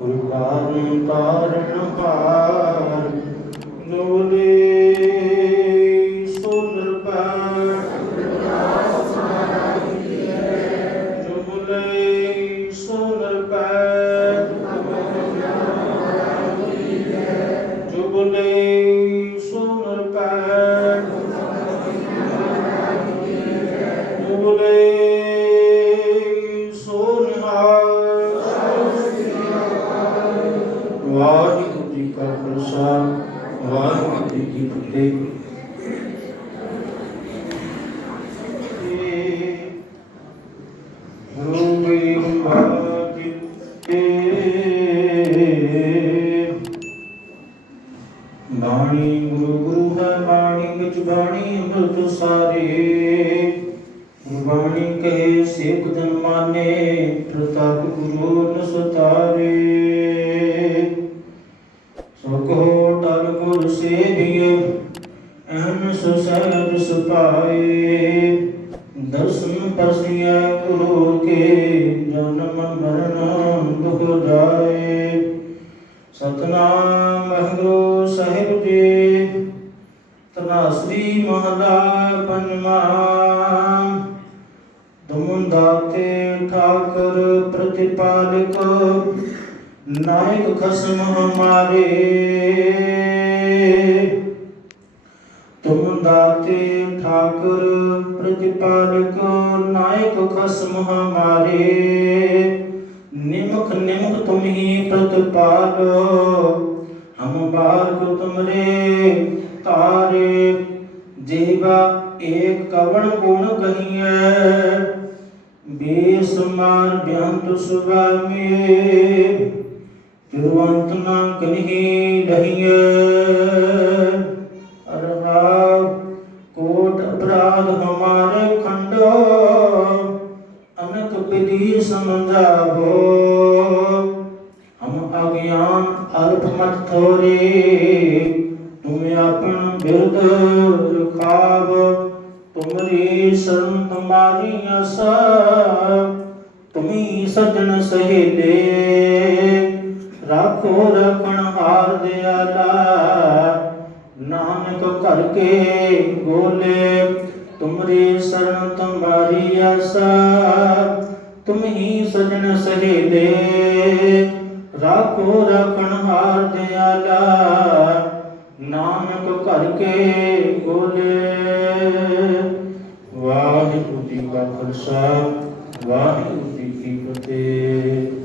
गुरु कारण तारण पार। नूले सुंदर पार जुबले सुंदर पार जुबले सुंदर पार जुबले वाहिगुरु जी का खालसा वाहिगुरु जी की फतेह। बाणी गुरु गुरु है बाणी बिच बाणी अमृत सारे, बाणी कहे सेवक जन माने प्रताप गुरु न सतारे। सको टल गुर सेविय अहन सहज सुपाए, परसिया गुरु के जन्म मरण दुख जाए। सतनाम वाहिगुरु साहिब जी। तनासरी महला पंजवा। तुम दाते ठाकर प्रतिपालक नायक खसम हमारे। तुम दाते ठाकुर प्रतिपालक नायक खसम हमारे। निमख निमख तुम ही प्रतिपालो हम बारक तुमरे तारे। जीवा एक कवण गुण कहिए बेसुमार बेअंत सुबामे। तिरुवंत ना कन्ही लहिए। कोट अपराध हमारे खंडो अनक विधि समझावो। हम अज्ञान अल्प मत थोरे तुम अपन बिरद रुखाव। तुमरी शरण तुम्हारी आशा तुम्ही सजन सहेले। राखो रखण हार दयाला नानक करके बोले। तुमरी शरण तुम्हारी आशा तुम ही सजन सहेले। राखो रखण हार दयाला नानक करके बोले। वाहिगुरु जी का खालसा वाहिगुरु जी की फतेह।